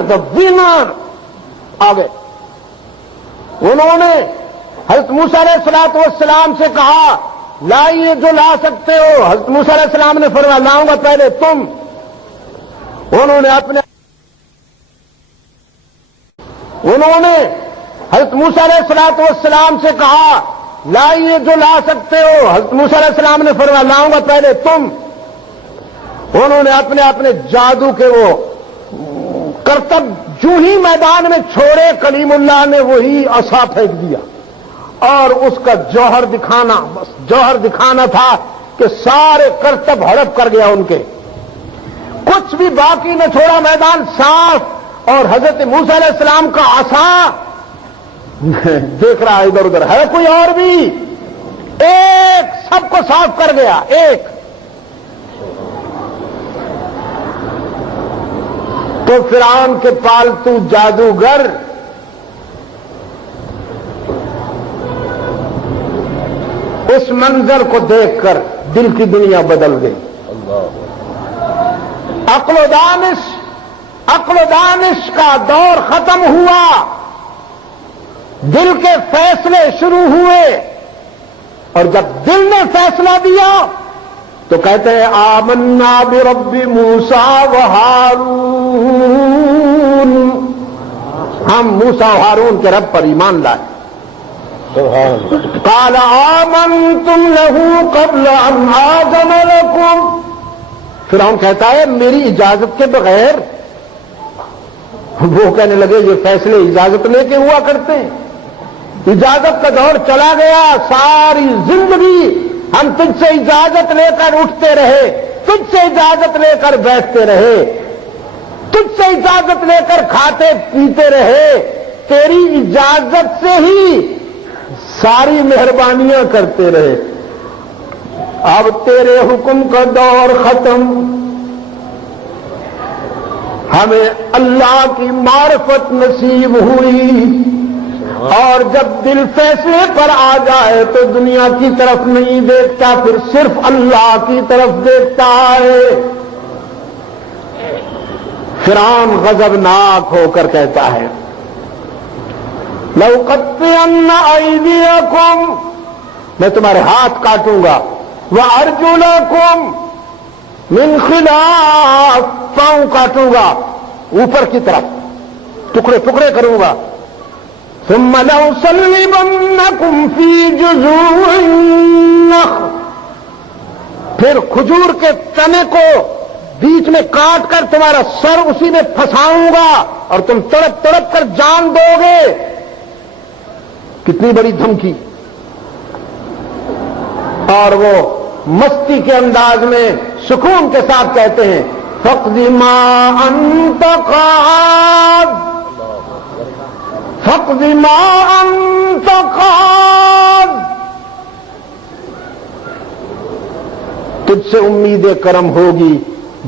آ گئے. انہوں نے حضرت موسیٰ علیہ الصلوۃ والسلام سے کہا لائیے جو لا سکتے ہو. حضرت موسیٰ علیہ السلام نے فرمایا لاؤں گا پہلے تم. انہوں نے حضرت موسیٰ علیہ الصلوۃ والسلام سے کہا لائیے جو لا سکتے ہو. حضرت موسیٰ علیہ السلام نے فرمایا لاؤں گا پہلے تم. انہوں نے اپنے جادو کے وہ کرتب جو ہی میدان میں چھوڑے، کلیم اللہ نے وہی عصا پھینک دیا، اور اس کا جوہر دکھانا تھا کہ سارے کرتب ہڑپ کر گیا ان کے، کچھ بھی باقی نہ چھوڑا، میدان صاف. اور حضرت موسیٰ علیہ السلام کا عصا دیکھ رہا ادھر ادھر ہے کوئی اور بھی، ایک سب کو صاف کر گیا. ایک تو فرعون کے پالتو جادوگر اس منظر کو دیکھ کر دل کی دنیا بدل گئی. عقل و دانش کا دور ختم ہوا، دل کے فیصلے شروع ہوئے. اور جب دل نے فیصلہ دیا تو کہتے ہیں آمنا برب موسیٰ و ہارون، ہم موسیٰ و ہارون کے رب پر ایمان لائے. قال آمنتم له قبل ان آذن لكم، فرعون کہتا ہے میری اجازت کے بغیر. وہ کہنے لگے یہ فیصلے اجازت لے کے ہوا کرتے ہیں، اجازت کا دور چلا گیا. ساری زندگی ہم تجھ سے اجازت لے کر اٹھتے رہے، تجھ سے اجازت لے کر بیٹھتے رہے، تجھ سے اجازت لے کر کھاتے پیتے رہے، تیری اجازت سے ہی ساری مہربانیاں کرتے رہے. اب تیرے حکم کا دور ختم، ہمیں اللہ کی معرفت نصیب ہوئی. اور جب دل فیصلے پر آ جائے تو دنیا کی طرف نہیں دیکھتا، پھر صرف اللہ کی طرف دیکھتا ہے. فرعون غضبناک ہو کر کہتا ہے لَأُقَطِّعَنَّ أَيْدِيَكُمْ، میں تمہارے ہاتھ کاٹوں گا، وَأَرْجُلَكُمْ مِنْ خِلَافٍ، پاؤں کاٹوں گا اوپر کی طرف، ٹکڑے ٹکڑے کروں گا. ثم لَأُصَلِّبَنَّكُمْ فِي جُذُوعِ النَّخْلِ، پھر کھجور کے تنے کو بیچ میں کاٹ کر تمہارا سر اسی میں پھنساؤں گا اور تم تڑپ تڑپ کر جان دو گے. کتنی بڑی دھمکی. اور وہ مستی کے انداز میں سکون کے ساتھ کہتے ہیں فَاقْضِ مَا أَنْتَ قَاضٍ، فَاقْضِ مَا أَنْتَ قَاضٍ، تجھ سے امید کرم ہوگی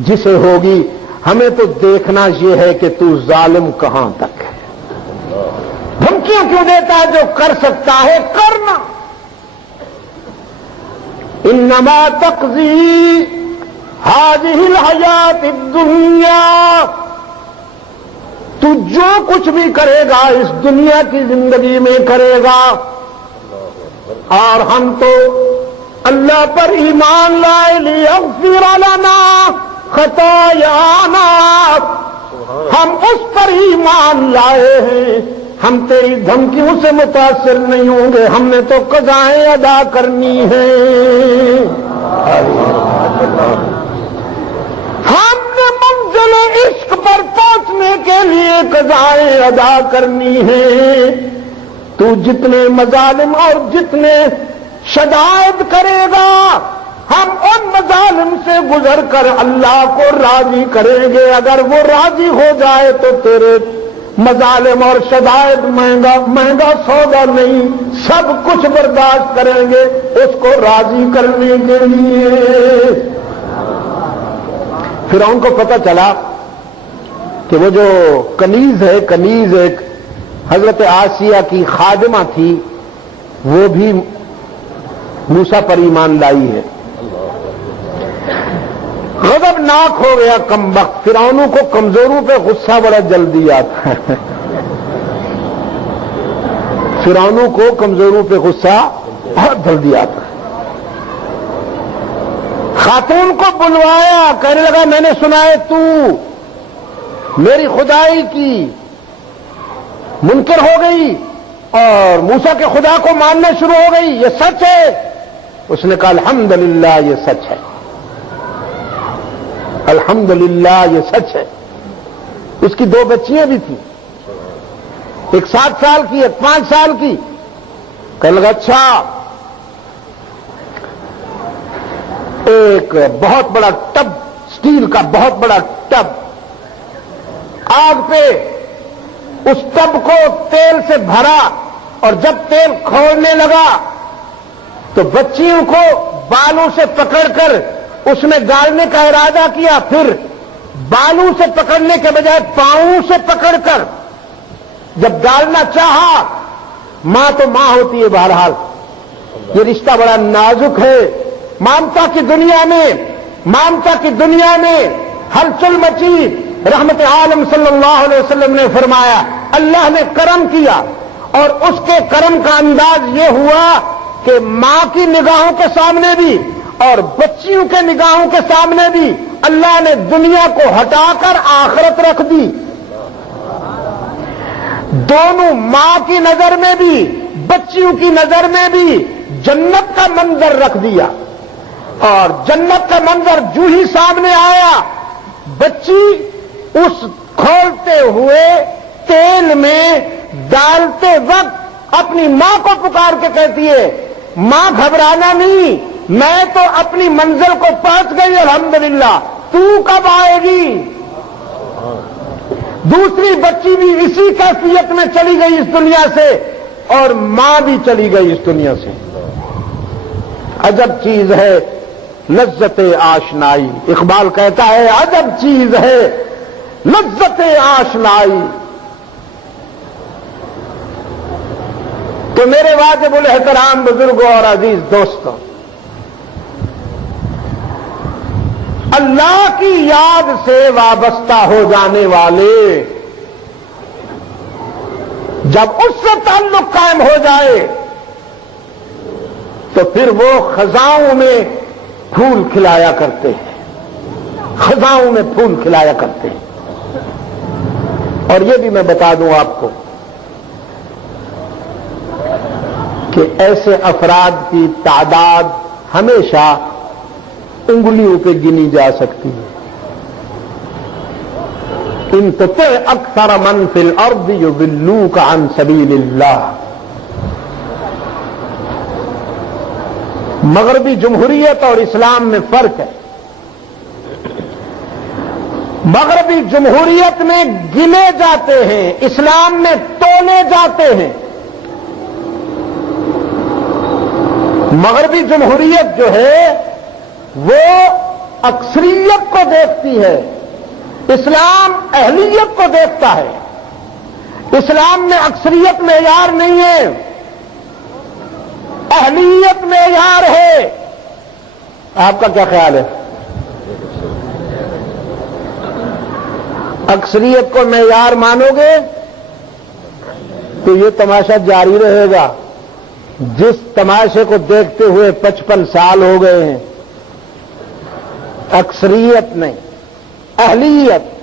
جسے ہوگی، ہمیں تو دیکھنا یہ ہے کہ تو ظالم کہاں تک ہے. دھمکیاں کیوں دیتا ہے؟ جو کر سکتا ہے کرنا. انما تقضی هذه الحیات الدنیا، تو جو کچھ بھی کرے گا اس دنیا کی زندگی میں کرے گا. اور ہم تو اللہ پر ایمان لائے لیغفر لنا خطایانا، ہم اس پر ایمان لائے ہیں. ہم تیری دھمکیوں سے متاثر نہیں ہوں گے، ہم نے تو قضائیں ادا کرنی ہیں. ہم نے منزل عشق پر پہنچنے کے لیے قضائیں ادا کرنی ہیں. تو جتنے مظالم اور جتنے شدائد کرے گا ہم ان مظالم سے گزر کر اللہ کو راضی کریں گے. اگر وہ راضی ہو جائے تو تیرے مظالم اور شدائد مہنگا سودا نہیں، سب کچھ برداشت کریں گے اس کو راضی کرنے کے لیے۔ فرعون کو پتہ چلا کہ وہ جو کنیز ایک حضرت آسیہ کی خادمہ تھی، وہ بھی موسیٰ پر ایمان لائی ہے۔ غضبناک ہو گیا کمبخت۔ فرعونوں کو کمزوروں پہ غصہ بڑا جلدی آتا ہے۔ فرعونوں کو کمزوروں پہ غصہ بہت جلدی آتا ہے۔ خاتون کو بلوایا، کہنے لگا میں نے سنا ہے تو میری خدائی کی منکر ہو گئی اور موسیٰ کے خدا کو ماننا شروع ہو گئی، یہ سچ ہے؟ اس نے کہا الحمدللہ یہ سچ ہے، الحمدللہ یہ سچ ہے۔ اس کی 2 بچیاں بھی تھیں، ایک 7 سال کی، ایک 5 سال کی۔ کہنے لگا اچھا، ایک بہت بڑا ٹب، سٹیل کا بہت بڑا ٹب، آگ پہ اس ٹب کو تیل سے بھرا، اور جب تیل کھولنے لگا تو بچیوں کو بالوں سے پکڑ کر اس میں ڈالنے کا ارادہ کیا، پھر بالوں سے پکڑنے کے بجائے پاؤں سے پکڑ کر جب ڈالنا چاہا، ماں تو ماں ہوتی ہے، بہرحال یہ رشتہ بڑا نازک ہے۔ مامتا کی دنیا میں ہلچل مچی۔ رحمت عالم صلی اللہ علیہ وسلم نے فرمایا اللہ نے کرم کیا، اور اس کے کرم کا انداز یہ ہوا کہ ماں کی نگاہوں کے سامنے بھی اور بچیوں کے نگاہوں کے سامنے بھی اللہ نے دنیا کو ہٹا کر آخرت رکھ دی۔ دونوں ماں کی نظر میں بھی بچیوں کی نظر میں بھی جنت کا منظر رکھ دیا، اور جنت کا منظر جو ہی سامنے آیا، بچی اس کھولتے ہوئے تیل میں ڈالتے وقت اپنی ماں کو پکار کے کہتی ہے ماں گھبرانا نہیں، میں تو اپنی منزل کو پہنچ گئی الحمدللہ، تو کب آئے گی؟ دوسری بچی بھی اسی کیفیت میں چلی گئی اس دنیا سے، اور ماں بھی چلی گئی اس دنیا سے۔ عجب چیز ہے لذت آشنائی، اقبال کہتا ہے عجب چیز ہے لذت آشنائی۔ تو میرے واجب الاحترام بزرگوں اور عزیز دوستوں، اللہ کی یاد سے وابستہ ہو جانے والے جب اس سے تعلق قائم ہو جائے تو پھر وہ خزاؤں میں پھول کھلایا کرتے ہیں، خزاؤں میں پھول کھلایا کرتے ہیں۔ اور یہ بھی میں بتا دوں آپ کو کہ ایسے افراد کی تعداد ہمیشہ انگلیوں پہ گنی جا سکتی ہے۔ ان تطع اکثر من فی الارض یضلوک عن سبیل اللہ۔ مغربی جمہوریت اور اسلام میں فرق ہے۔ مغربی جمہوریت میں گنے جاتے ہیں، اسلام میں تولے جاتے ہیں۔ مغربی جمہوریت جو ہے وہ اکثریت کو دیکھتی ہے، اسلام اہلیت کو دیکھتا ہے۔ اسلام میں اکثریت معیار نہیں ہے، اہلیت معیار ہے۔ آپ کا کیا خیال ہے؟ اکثریت کو معیار مانو گے تو یہ تماشا جاری رہے گا۔ جس تماشے کو دیکھتے ہوئے 55 سال ہو گئے ہیں، اکثریت نہیں، اہلیت۔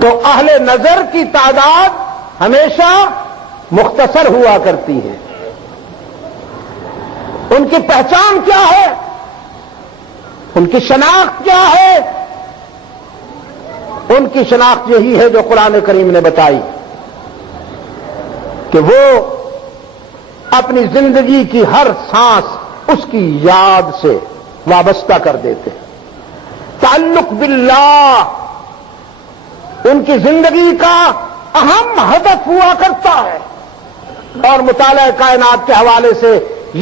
تو اہل نظر کی تعداد ہمیشہ مختصر ہوا کرتی ہے۔ ان کی پہچان کیا ہے؟ ان کی شناخت کیا ہے؟ ان کی شناخت یہی ہے جو قرآن کریم نے بتائی کہ وہ اپنی زندگی کی ہر سانس اس کی یاد سے وابستہ کر دیتے ہیں۔ تعلق باللہ ان کی زندگی کا اہم ہدف ہوا کرتا ہے، اور مطالعہ کائنات کے حوالے سے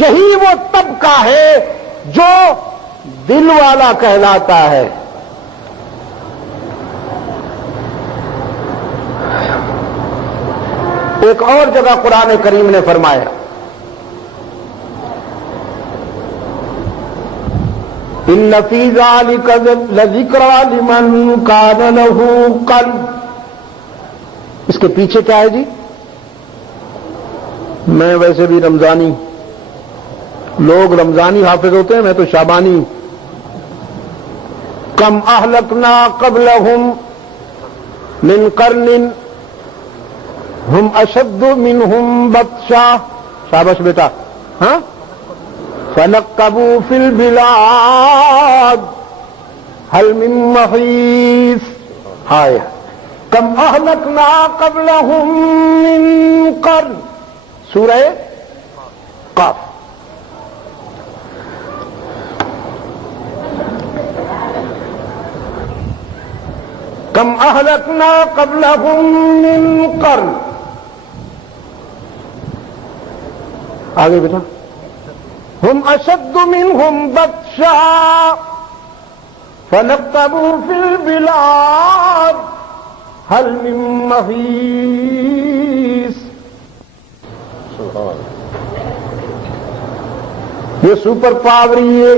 یہی وہ طبقہ ہے جو دل والا کہلاتا ہے۔ ایک اور جگہ قرآن کریم نے فرمایا ان فی ذلک لذکری لمن کان لہ قلب۔ اس کے پیچھے کیا ہے جی؟ میں ویسے بھی رمضانی، لوگ رمضانی حافظ ہوتے ہیں، میں تو شعبانی۔ کم اہلکنا قبلہم من قرن ہم اشد منہم بطشا۔ شاباش بیٹا، ہاں؟ فنقبوا فی البلاد هل من محیص۔ ہائے کم اہلکنا قبلہم من قرن، سورہ قاف۔ کم اہلکنا قبلہم من قرن، آگے بیٹا، ہم اشد منہم بطشا فنقبوا فی البلاد هل من محیص۔ یہ سپر پاوری ہے،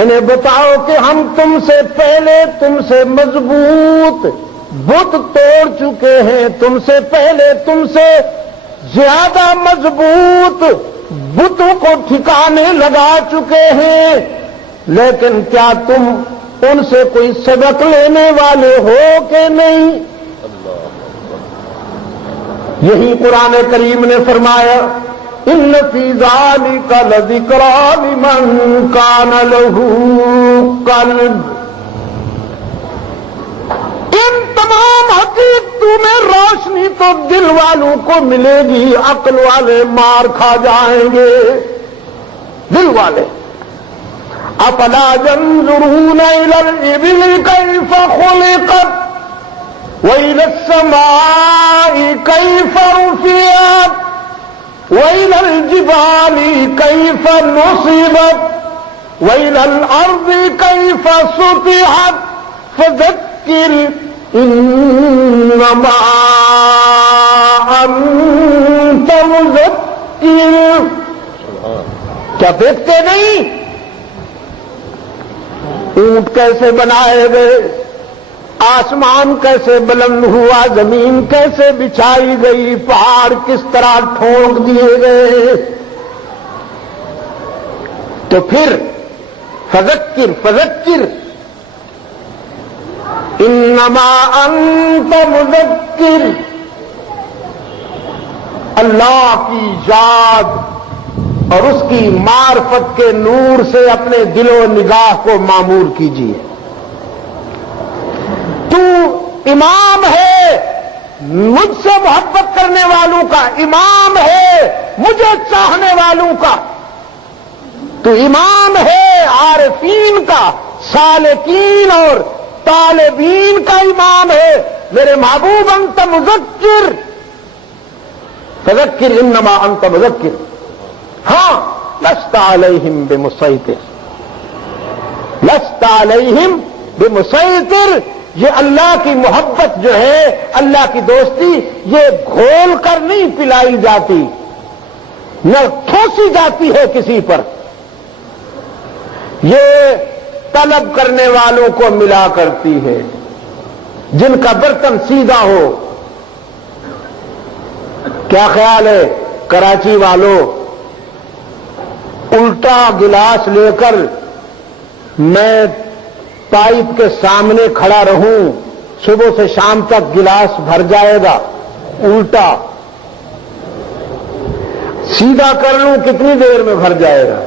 انہیں بتاؤ کہ ہم تم سے پہلے تم سے مضبوط بت توڑ چکے ہیں، تم سے پہلے تم سے زیادہ مضبوط بتوں کو ٹھکانے لگا چکے ہیں، لیکن کیا تم ان سے کوئی سبق لینے والے ہو کہ نہیں؟ یہی قرآن کریم نے فرمایا ان فی ذلک لذکری لمن کان لہ قلب۔ ان تمام حقیقتوں میں روشنی تو دل والوں کو ملے گی، عقل والے مار کھا جائیں گے، دل والے۔ افلا ينظرون الى الابل كيف خلقت والى السماء كيف رفعت وإلى الجبال كيف نصبت وإلى الأرض كيف سطحت فذكر إنما أنت مذكر۔ کیا دیکھتے نہیں اونٹ کیسے بنائے گئے، آسمان کیسے بلند ہوا، زمین کیسے بچھائی گئی، پہاڑ کس طرح ٹھونک دیے گئے؟ تو پھر فذکر فذکر انما انت مذکر، اللہ کی یاد اور اس کی معرفت کے نور سے اپنے دل و نگاہ کو معمور کیجیے۔ تو امام ہے مجھ سے محبت کرنے والوں کا، امام ہے مجھے چاہنے والوں کا، تو امام ہے عارفین کا، سالکین اور طالبین کا امام ہے۔ میرے محبوب انت مذکر، فذکر انما انت مذکر۔ ہاں لست علیہم بمسیطر، لست علیہم بمسیطر۔ یہ اللہ کی محبت جو ہے، اللہ کی دوستی، یہ گھول کر نہیں پلائی جاتی، نہ ٹھوسی جاتی ہے کسی پر، یہ طلب کرنے والوں کو ملا کرتی ہے، جن کا برتن سیدھا ہو۔ کیا خیال ہے کراچی والوں، الٹا گلاس لے کر میں پائپ کے سامنے کھڑا رہوں، صبح سے شام تک گلاس بھر جائے گا؟ الٹا سیدھا کر لوں کتنی دیر میں بھر جائے گا؟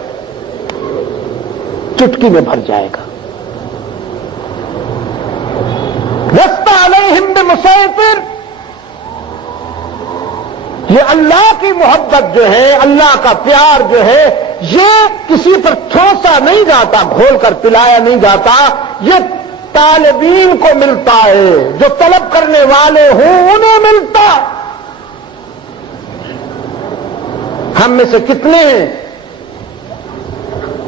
چٹکی میں بھر جائے گا۔ لست علیہم بمسیطر، یہ اللہ کی محبت جو ہے، اللہ کا پیار جو ہے، یہ کسی پر ٹھوسا نہیں جاتا، گھول کر پلایا نہیں جاتا، یہ طالبین کو ملتا ہے، جو طلب کرنے والے ہوں انہیں ملتا۔ ہم میں سے کتنے ہیں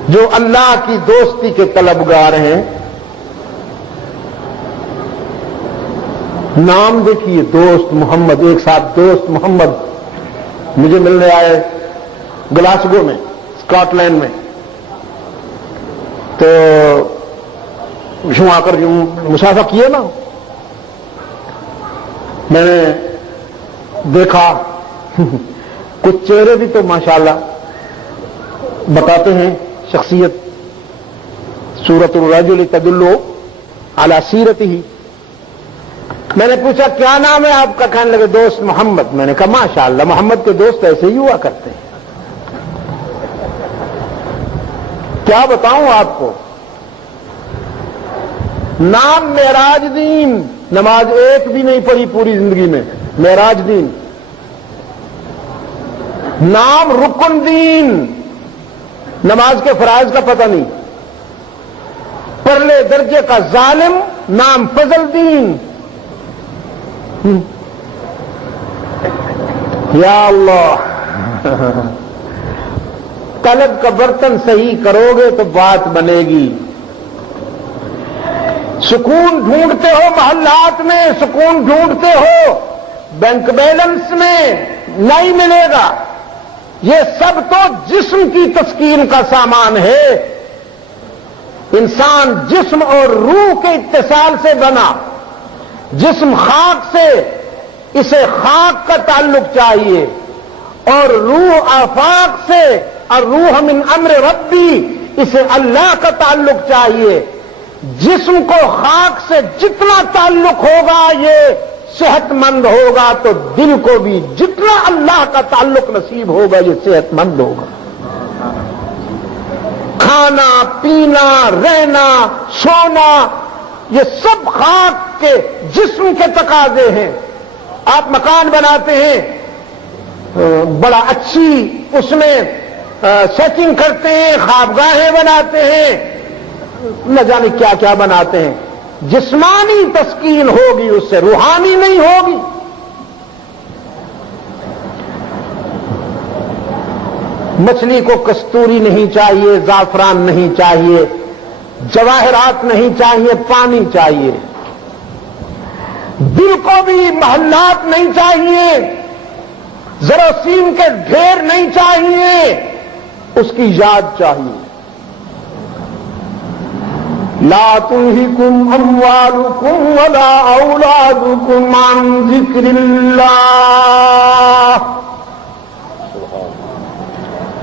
جو اللہ کی دوستی کے طلبگار ہیں؟ نام دیکھیے، دوست محمد، ایک ساتھ دوست محمد مجھے ملنے آئے گلاسگو میں، اسکاٹ لینڈ میں، تو یوں آ کر یوں مسافہ کیے نا، میں نے دیکھا کچھ چہرے بھی تو ماشاءاللہ بتاتے ہیں شخصیت، سورۃ الرجل تدل علی سیرتہ۔ میں نے پوچھا کیا نام ہے آپ کا؟ کہنے لگے دوست محمد۔ میں نے کہا ماشاءاللہ، محمد کے دوست ایسے ہی ہوا کرتے ہیں۔ کیا بتاؤں آپ کو، نام معراج دین، نماز ایک بھی نہیں پڑھی پوری زندگی میں، معراج دین۔ نام رکن دین، نماز کے فرائض کا پتہ نہیں۔ پرلے درجے کا ظالم، نام فضل دین۔ یا اللہ، طلب کا برتن صحیح کرو گے تو بات بنے گی۔ سکون ڈھونڈتے ہو محلات میں، سکون ڈھونڈتے ہو بینک بیلنس میں، نہیں ملے گا۔ یہ سب تو جسم کی تسکین کا سامان ہے۔ انسان جسم اور روح کے اتصال سے بنا، جسم خاک سے، اسے خاک کا تعلق چاہیے، اور روح آفاق سے، اور روح من امر ربی، اسے اللہ کا تعلق چاہیے۔ جسم کو خاک سے جتنا تعلق ہوگا یہ صحت مند ہوگا، تو دل کو بھی جتنا اللہ کا تعلق نصیب ہوگا یہ صحت مند ہوگا۔ کھانا پینا رہنا سونا یہ سب خاک کے جسم کے تقاضے ہیں۔ آپ مکان بناتے ہیں، بڑا اچھی اس میں سیٹنگ کرتے ہیں، خوابگاہیں بناتے ہیں، نہ جانے کیا کیا بناتے ہیں۔ جسمانی تسکین ہوگی، اس سے روحانی نہیں ہوگی۔ مچھلی کو کستوری نہیں چاہیے، زعفران نہیں چاہیے، جواہرات نہیں چاہیے، پانی چاہیے۔ دل کو بھی محلات نہیں چاہیے، جراثیم کے ڈھیر نہیں چاہیے، اس کی یاد چاہیے۔ لا تلہکم اموالکم ولا اولادکم عن ذکر اللہ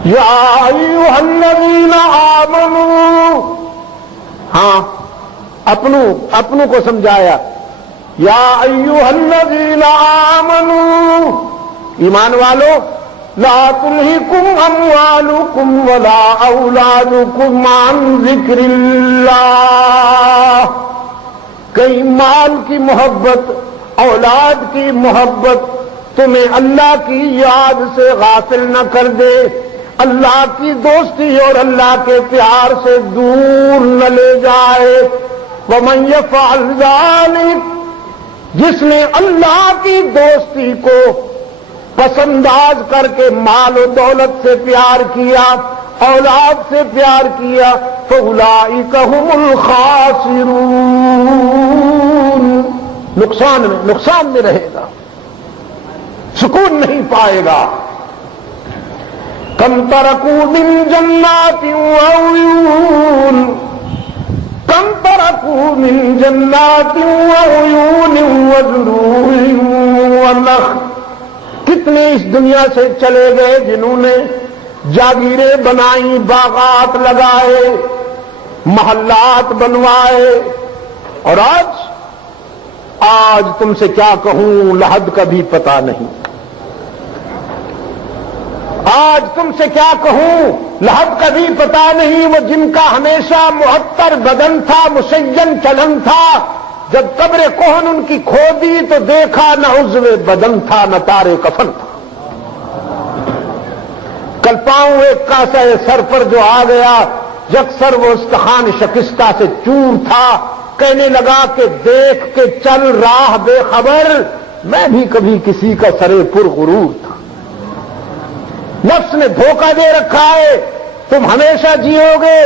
یا ایھا الذین آمنوا۔ ہاں، اپنوں کو سمجھایا، یا ایھا الذین آمنوا، ایمان والو، لا تلہکم اموالکم ولا اولادکم عن ذکر اللہ۔ کہیں مال کی محبت، اولاد کی محبت تمہیں اللہ کی یاد سے غافل نہ کر دے، اللہ کی دوستی اور اللہ کے پیار سے دور نہ لے جائے۔ ومن یفعل ذلک، جس نے اللہ کی دوستی کو پسنداز کر کے مال و دولت سے پیار کیا، اولاد سے پیار کیا، فاولئک ھم الخاسرون، نقصان میں رہے گا، سکون نہیں پائے گا۔ کم ترکوا من جنات وعیون، کم ترکوا من جنات وعیون وزروع ونخل، کتنے اس دنیا سے چلے گئے جنہوں نے جاگیریں بنائیں، باغات لگائے، محلات بنوائے، اور آج تم سے کیا کہوں، لحد کا بھی پتہ نہیں۔ آج تم سے کیا کہوں، لحد کا بھی پتہ نہیں۔ وہ جن کا ہمیشہ معطر بدن تھا، مشین چلن تھا، جب قبر کوہن ان کی کھودی تو دیکھا نہ عضو بدن تھا نہ تارے کفن تھا۔ کل پاؤں ایک کاسہ سر پر جو آ گیا، یکسر وہ استخوان شکستہ سے چور تھا، کہنے لگا کہ دیکھ کے چل راہ بے خبر، میں بھی کبھی کسی کا سرے پر غرور تھا۔ نفس نے دھوکہ دے رکھا ہے، تم ہمیشہ جیو گے،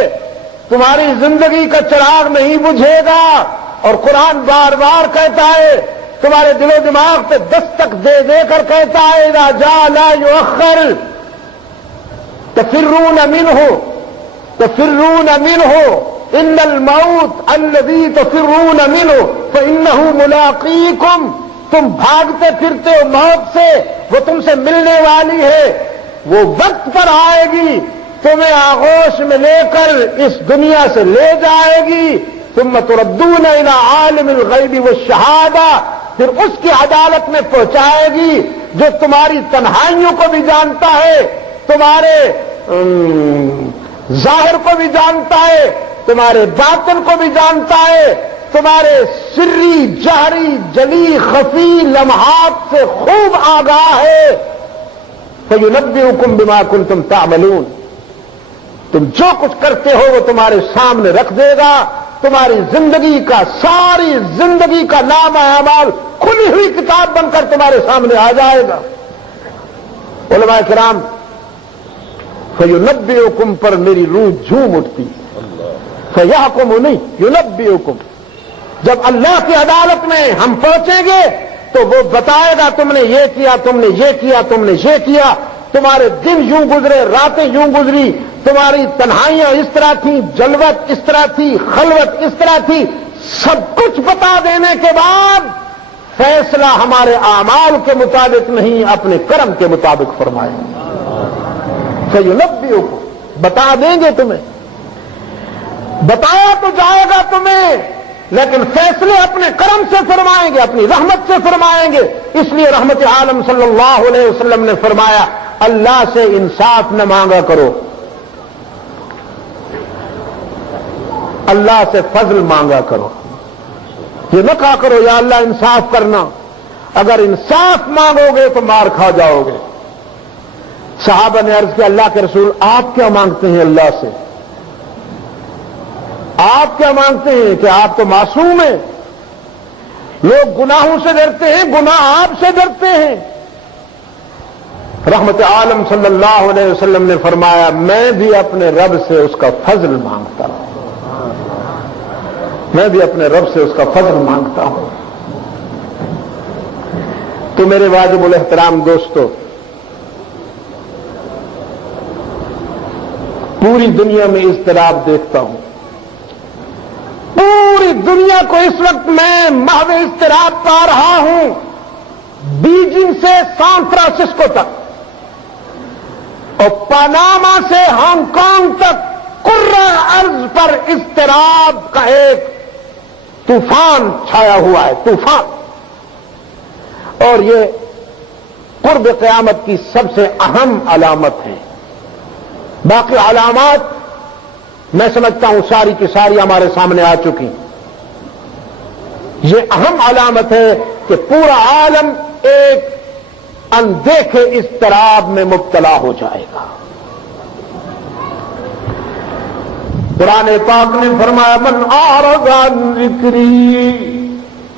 تمہاری زندگی کا چراغ نہیں بجھے گا، اور قرآن بار بار کہتا ہے، تمہارے دل و دماغ پہ دستک دے دے کر کہتا ہے، اذا جاء لا یؤخر تفرون منه ان الموت الذي تفرون منه فانه ملاقيكم، تم بھاگتے پھرتے ہو موت سے، وہ تم سے ملنے والی ہے، وہ وقت پر آئے گی، تمہیں آغوش میں لے کر اس دنیا سے لے جائے گی، ثم تردون الى عالم الغیب والشہادہ، پھر اس کی عدالت میں پہنچائے گی جو تمہاری تنہائیوں کو بھی جانتا ہے، تمہارے ظاہر کو بھی جانتا ہے، تمہارے باطن کو بھی جانتا ہے، تمہارے سری جہری جلی خفی لمحات سے خوب آگاہ ہے۔ فَيُنَبِّئُكُم بِمَا كُنتُمْ تَعْمَلُونَ، تم جو کچھ کرتے ہو وہ تمہارے سامنے رکھ دے گا، تمہاری زندگی کا، ساری زندگی کا نامہ اعمال کھلی ہوئی کتاب بن کر تمہارے سامنے آ جائے گا۔ علماء کرام، فَيُنَبِّئُكُم پر میری روح جھوم اٹھتی، فَيَحْكُمُ نہیں، يُنَبِّئُكُم، جب اللہ کی عدالت میں ہم پہنچیں گے تو وہ بتائے گا تم نے یہ کیا، تم نے یہ کیا، تم نے یہ کیا، تمہارے دن یوں گزرے، راتیں یوں گزری، تمہاری تنہائیاں اس طرح تھیں، جلوت اس طرح تھی، خلوت اس طرح تھی، سب کچھ بتا دینے کے بعد فیصلہ ہمارے اعمال کے مطابق نہیں، اپنے کرم کے مطابق فرمائے۔ فَيُنَبِّئُكُم، بتا دیں گے تمہیں، بتایا تو جائے گا تمہیں، لیکن فیصلے اپنے کرم سے فرمائیں گے، اپنی رحمت سے فرمائیں گے۔ اس لیے رحمت عالم صلی اللہ علیہ وسلم نے فرمایا، اللہ سے انصاف نہ مانگا کرو، اللہ سے فضل مانگا کرو۔ یہ نہ کہا کرو یا اللہ انصاف کرنا، اگر انصاف مانگو گے تو مار کھا جاؤ گے۔ صحابہ نے عرض کیا، اللہ کے رسول آپ کیا مانگتے ہیں اللہ سے؟ آپ کیا مانگتے ہیں کہ آپ تو معصوم ہیں، لوگ گناہوں سے ڈرتے ہیں، گناہ آپ سے ڈرتے ہیں۔ رحمت عالم صلی اللہ علیہ وسلم نے فرمایا، میں بھی اپنے رب سے اس کا فضل مانگتا ہوں، میں بھی اپنے رب سے اس کا فضل مانگتا ہوں۔ تو میرے واجب الاحترام دوستو، پوری دنیا میں اضطراب دیکھتا ہوں، پوری دنیا کو اس وقت میں محو اضطراب پا رہا ہوں، بیجنگ سے سان فرانسسکو تک اور پاناما سے ہانگ کانگ تک کرۂ ارض پر اضطراب کا ایک طوفان چھایا ہوا ہے، طوفان۔ اور یہ قرب قیامت کی سب سے اہم علامت ہے۔ باقی علامات میں سمجھتا ہوں ساری کی ساری ہمارے سامنے آ چکی۔ یہ اہم علامت ہے کہ پورا عالم ایک اندیکھے اضطراب میں مبتلا ہو جائے گا۔ قرآن پاک نے فرمایا، من اعرض عن ذکری،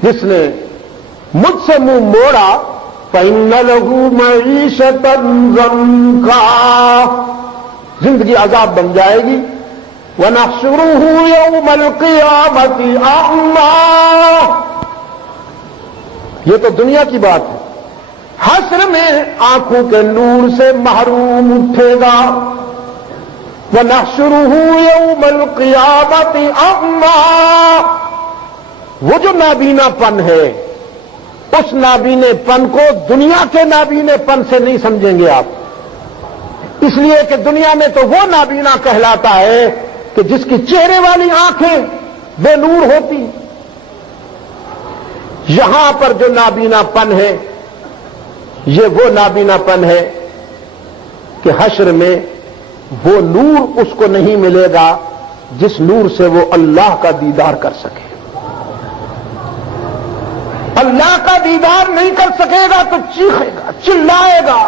جس نے مجھ سے منہ موڑا، فإن له معیشۃ ضنکا، زندگی عذاب بن جائے گی، وَنَحْشُرُهُ يَوْمَ الْقِيَامَةِ أَعْمَىٰ، یہ تو دنیا کی بات ہے، حشر میں آنکھوں کے نور سے محروم اٹھے گا۔ وَنَحْشُرُهُ يَوْمَ الْقِيَامَةِ أَعْمَىٰ، وہ جو نابینا پن ہے، اس نابینے پن کو دنیا کے نابینے پن سے نہیں سمجھیں گے آپ، اس لیے کہ دنیا میں تو وہ نابینا کہلاتا ہے کہ جس کی چہرے والی آنکھیں بے نور ہوتی، یہاں پر جو نابینا پن ہے یہ وہ نابینا پن ہے کہ حشر میں وہ نور اس کو نہیں ملے گا جس نور سے وہ اللہ کا دیدار کر سکے۔ اللہ کا دیدار نہیں کر سکے گا تو چیخے گا، چلائے گا،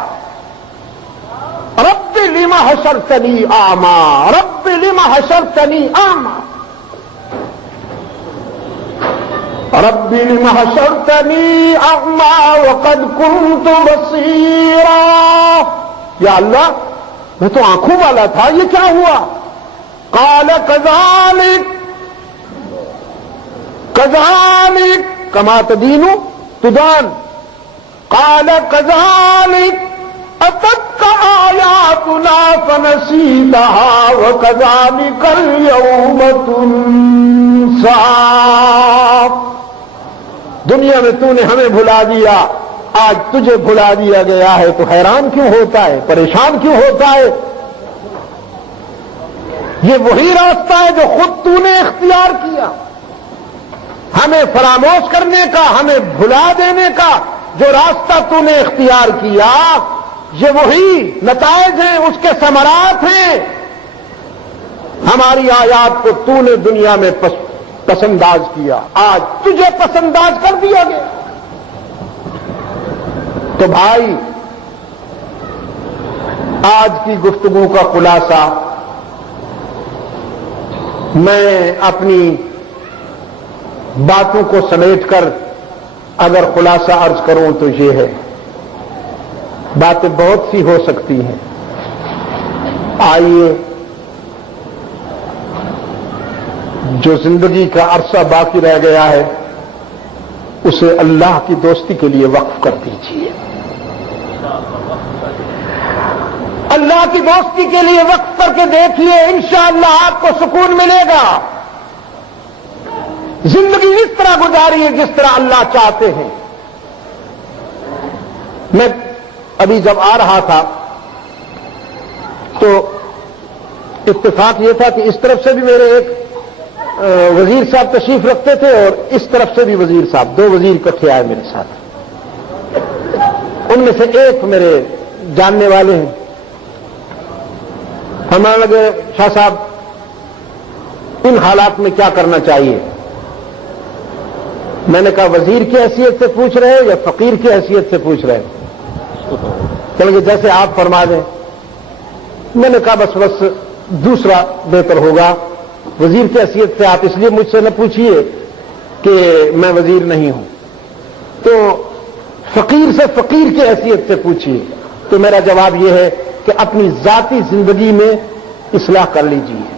رب لم حشرتنی اعما، رب لم حشرتنی اعما، رب لم حشرتنی اعما وقد كنت بصیرا۔ یا اللہ میں تو آنکھوں والا تھا، یہ کیا ہوا؟ قال كذلك كذلك كما تدين تدان، قال كذلك أتتك آياتنا فنسيتها وكذلك اليوم تنسى۔ دنیا میں تو نے ہمیں بھلا دیا، آج تجھے بھلا دیا گیا ہے تو حیران کیوں ہوتا ہے، پریشان کیوں ہوتا ہے؟ یہ وہی راستہ ہے جو خود تو نے اختیار کیا، ہمیں فراموش کرنے کا، ہمیں بھلا دینے کا جو راستہ تو نے اختیار کیا، یہ وہی نتائج ہیں، اس کے ثمرات ہیں۔ ہماری آیات کو تو نے دنیا میں پسنداز کیا، آج تجھے پسنداز کر دیا گیا۔ تو بھائی آج کی گفتگو کا خلاصہ میں اپنی باتوں کو سمیٹ کر اگر خلاصہ عرض کروں تو یہ ہے، باتیں بہت سی ہو سکتی ہیں، آئیے جو زندگی کا عرصہ باقی رہ گیا ہے اسے اللہ کی دوستی کے لیے وقف کر دیجیے، اللہ کی دوستی کے لیے وقف کر کے دیکھیے، انشاءاللہ آپ کو سکون ملے گا۔ زندگی اس طرح گزاری ہے جس طرح اللہ چاہتے ہیں۔ میں ابھی جب آ رہا تھا تو اتفاق یہ تھا کہ اس طرف سے بھی میرے ایک وزیر صاحب تشریف رکھتے تھے اور اس طرف سے بھی وزیر صاحب، دو وزیر اکٹھے آئے میرے ساتھ۔ ان میں سے ایک میرے جاننے والے ہیں، ہمارے لگے شاہ صاحب ان حالات میں کیا کرنا چاہیے؟ میں نے کہا وزیر کی حیثیت سے پوچھ رہے ہو یا فقیر کی حیثیت سے پوچھ رہے ہو؟ چلیں جیسے آپ فرما دیں۔ میں نے کہا بس دوسرا بہتر ہوگا، وزیر کی حیثیت سے آپ اس لیے مجھ سے نہ پوچھیے کہ میں وزیر نہیں ہوں، تو فقیر سے فقیر کی حیثیت سے پوچھیے۔ تو میرا جواب یہ ہے کہ اپنی ذاتی زندگی میں اصلاح کر لیجیے،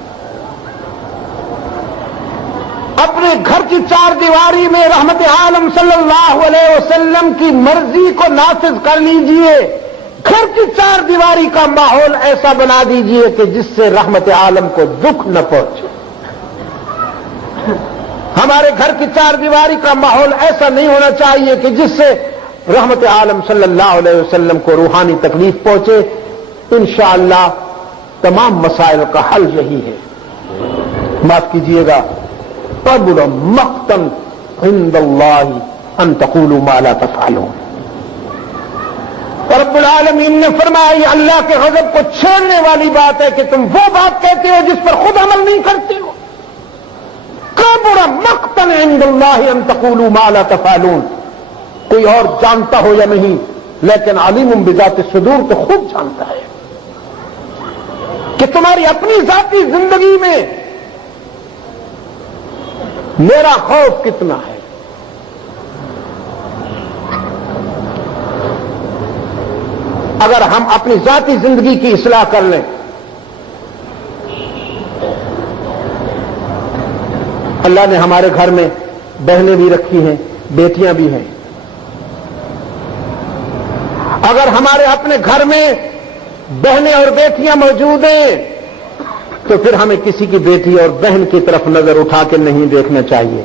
اپنے گھر کی چار دیواری میں رحمت عالم صلی اللہ علیہ وسلم کی مرضی کو نافذ کر لیجیے، گھر کی چار دیواری کا ماحول ایسا بنا دیجیے کہ جس سے رحمت عالم کو دکھ نہ پہنچے۔ ہمارے گھر کی چار دیواری کا ماحول ایسا نہیں ہونا چاہیے کہ جس سے رحمت عالم صلی اللہ علیہ وسلم کو روحانی تکلیف پہنچے۔ انشاءاللہ تمام مسائل کا حل یہی ہے۔ معاف کیجیے گا، قبل مقتن عند اللہ ان تقولوا ما لا تفعلون۔ رب العالمین نے فرمایا یہ اللہ کے غضب کو چھیڑنے والی بات ہے کہ تم وہ بات کہتے ہو جس پر خود عمل نہیں کرتے ہو۔ قبل مقتن عند اللہ ان تقولوا ما لا تفعلون۔ کوئی اور جانتا ہو یا نہیں، لیکن علیم بذات الصدور تو خوب جانتا ہے کہ تمہاری اپنی ذاتی زندگی میں میرا خوف کتنا ہے۔ اگر ہم اپنی ذاتی زندگی کی اصلاح کر لیں، اللہ نے ہمارے گھر میں بہنیں بھی رکھی ہیں، بیٹیاں بھی ہیں۔ اگر ہمارے اپنے گھر میں بہنیں اور بیٹیاں موجود ہیں تو پھر ہمیں کسی کی بیٹی اور بہن کی طرف نظر اٹھا کے نہیں دیکھنا چاہیے۔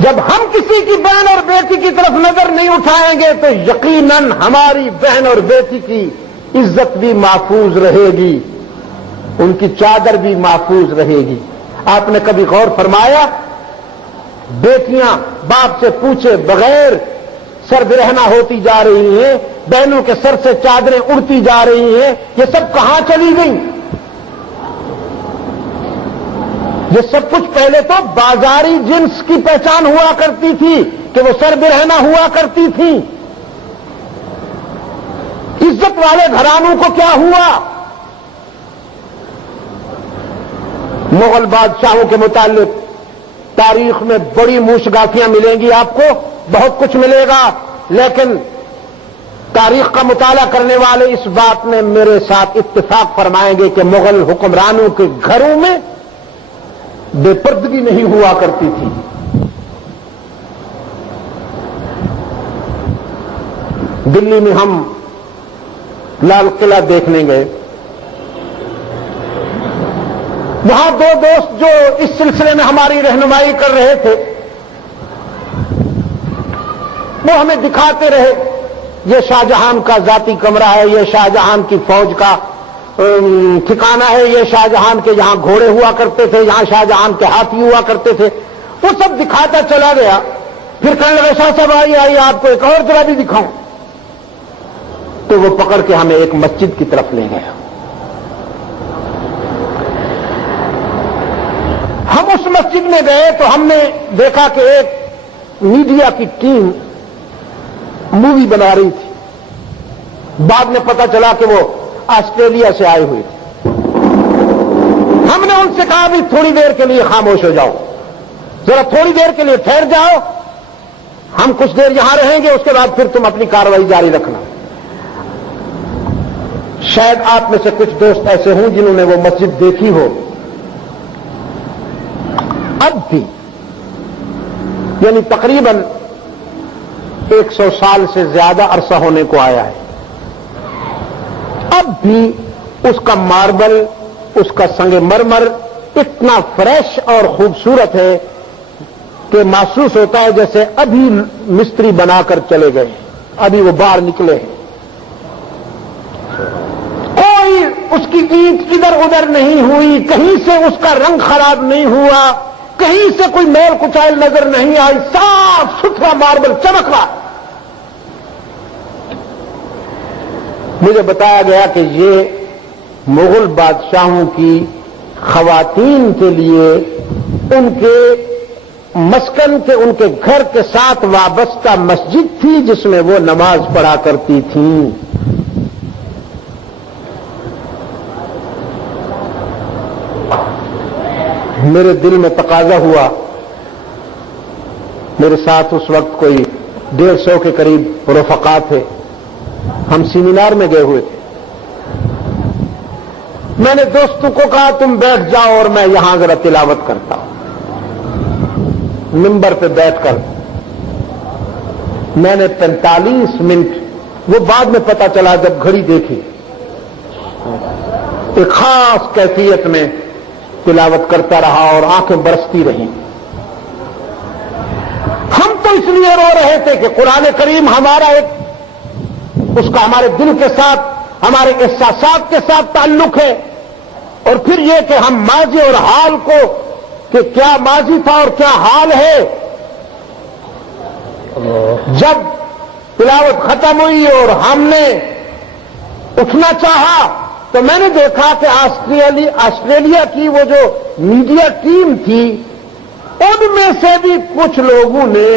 جب ہم کسی کی بہن اور بیٹی کی طرف نظر نہیں اٹھائیں گے تو یقیناً ہماری بہن اور بیٹی کی عزت بھی محفوظ رہے گی، ان کی چادر بھی محفوظ رہے گی۔ آپ نے کبھی غور فرمایا بیٹیاں باپ سے پوچھے بغیر سر برہنہ ہوتی جا رہی ہیں، بہنوں کے سر سے چادریں اڑتی جا رہی ہیں، یہ سب کہاں چلی گئیں؟ یہ سب کچھ پہلے تو بازاری جنس کی پہچان ہوا کرتی تھی کہ وہ سر برہنہ ہوا کرتی تھی۔ عزت عزت والے گھرانوں کو کیا ہوا؟ مغل بادشاہوں کے متعلق تاریخ میں بڑی موشگافیاں ملیں گی، آپ کو بہت کچھ ملے گا، لیکن تاریخ کا مطالعہ کرنے والے اس بات میں میرے ساتھ اتفاق فرمائیں گے کہ مغل حکمرانوں کے گھروں میں بے پردگی نہیں ہوا کرتی تھی۔ دلی میں ہم لال قلعہ دیکھنے گئے، وہاں دو دوست جو اس سلسلے میں ہماری رہنمائی کر رہے تھے وہ ہمیں دکھاتے رہے، یہ شاہ جہاں کا ذاتی کمرہ ہے، یہ شاہ جہاں کی فوج کا ٹھکانہ ہے، یہ شاہ جہاں کے یہاں گھوڑے ہوا کرتے تھے، یہاں شاہ جہاں کے ہاتھی ہوا کرتے تھے، وہ سب دکھاتا چلا گیا۔ پھر کہنے لگے شاہ صاحب آئیے آپ کو ایک اور طرح بھی دکھاؤں، تو وہ پکڑ کے ہمیں ایک مسجد کی طرف لے گیا۔ ہم اس مسجد میں گئے تو ہم نے دیکھا کہ ایک میڈیا کی ٹیم مووی بنا رہی تھی، بعد میں پتا چلا کہ وہ آسٹریلیا سے آئے ہوئے تھے۔ ہم نے ان سے کہا بھی تھوڑی دیر کے لیے خاموش ہو جاؤ، ذرا تھوڑی دیر کے لیے ٹھہر جاؤ، ہم کچھ دیر یہاں رہیں گے، اس کے بعد پھر تم اپنی کارروائی جاری رکھنا۔ شاید آپ میں سے کچھ دوست ایسے ہوں جنہوں نے وہ مسجد دیکھی ہو، اب بھی یعنی تقریباً 100 سال سے زیادہ عرصہ ہونے کو آیا ہے، اب بھی اس کا ماربل، اس کا سنگ مرمر اتنا فریش اور خوبصورت ہے کہ محسوس ہوتا ہے جیسے ابھی مستری بنا کر چلے گئے، ابھی وہ باہر نکلے ہیں۔ کوئی اس کی اینٹ ادھر ادھر نہیں ہوئی، کہیں سے اس کا رنگ خراب نہیں ہوا، کہیں سے کوئی میل کچائل نظر نہیں آئی، صاف ستھرا ماربل چمک رہا۔ مجھے بتایا گیا کہ یہ مغل بادشاہوں کی خواتین کے لیے ان کے مسکن کے، ان کے گھر کے ساتھ وابستہ مسجد تھی جس میں وہ نماز پڑھا کرتی تھیں۔ میرے دل میں تقاضا ہوا، میرے ساتھ اس وقت کوئی 150 کے قریب رفقا تھے، ہم سیمینار میں گئے ہوئے تھے۔ میں نے دوستوں کو کہا تم بیٹھ جاؤ اور میں یہاں ذرا تلاوت کرتا ہوں۔ ممبر پہ بیٹھ کر میں نے 45 منٹ، وہ بعد میں پتا چلا جب گھڑی دیکھی، ایک خاص کیفیت میں تلاوت کرتا رہا اور آنکھیں برستی رہیں۔ ہم تو اس لیے رو رہے تھے کہ قرآن کریم ہمارا ایک، اس کا ہمارے دل کے ساتھ، ہمارے احساسات کے ساتھ تعلق ہے، اور پھر یہ کہ ہم ماضی اور حال کو، کہ کیا ماضی تھا اور کیا حال ہے۔ جب تلاوت ختم ہوئی اور ہم نے اٹھنا چاہا تو میں نے دیکھا کہ آسٹریلیا کی وہ جو میڈیا ٹیم تھی، ان میں سے بھی کچھ لوگوں نے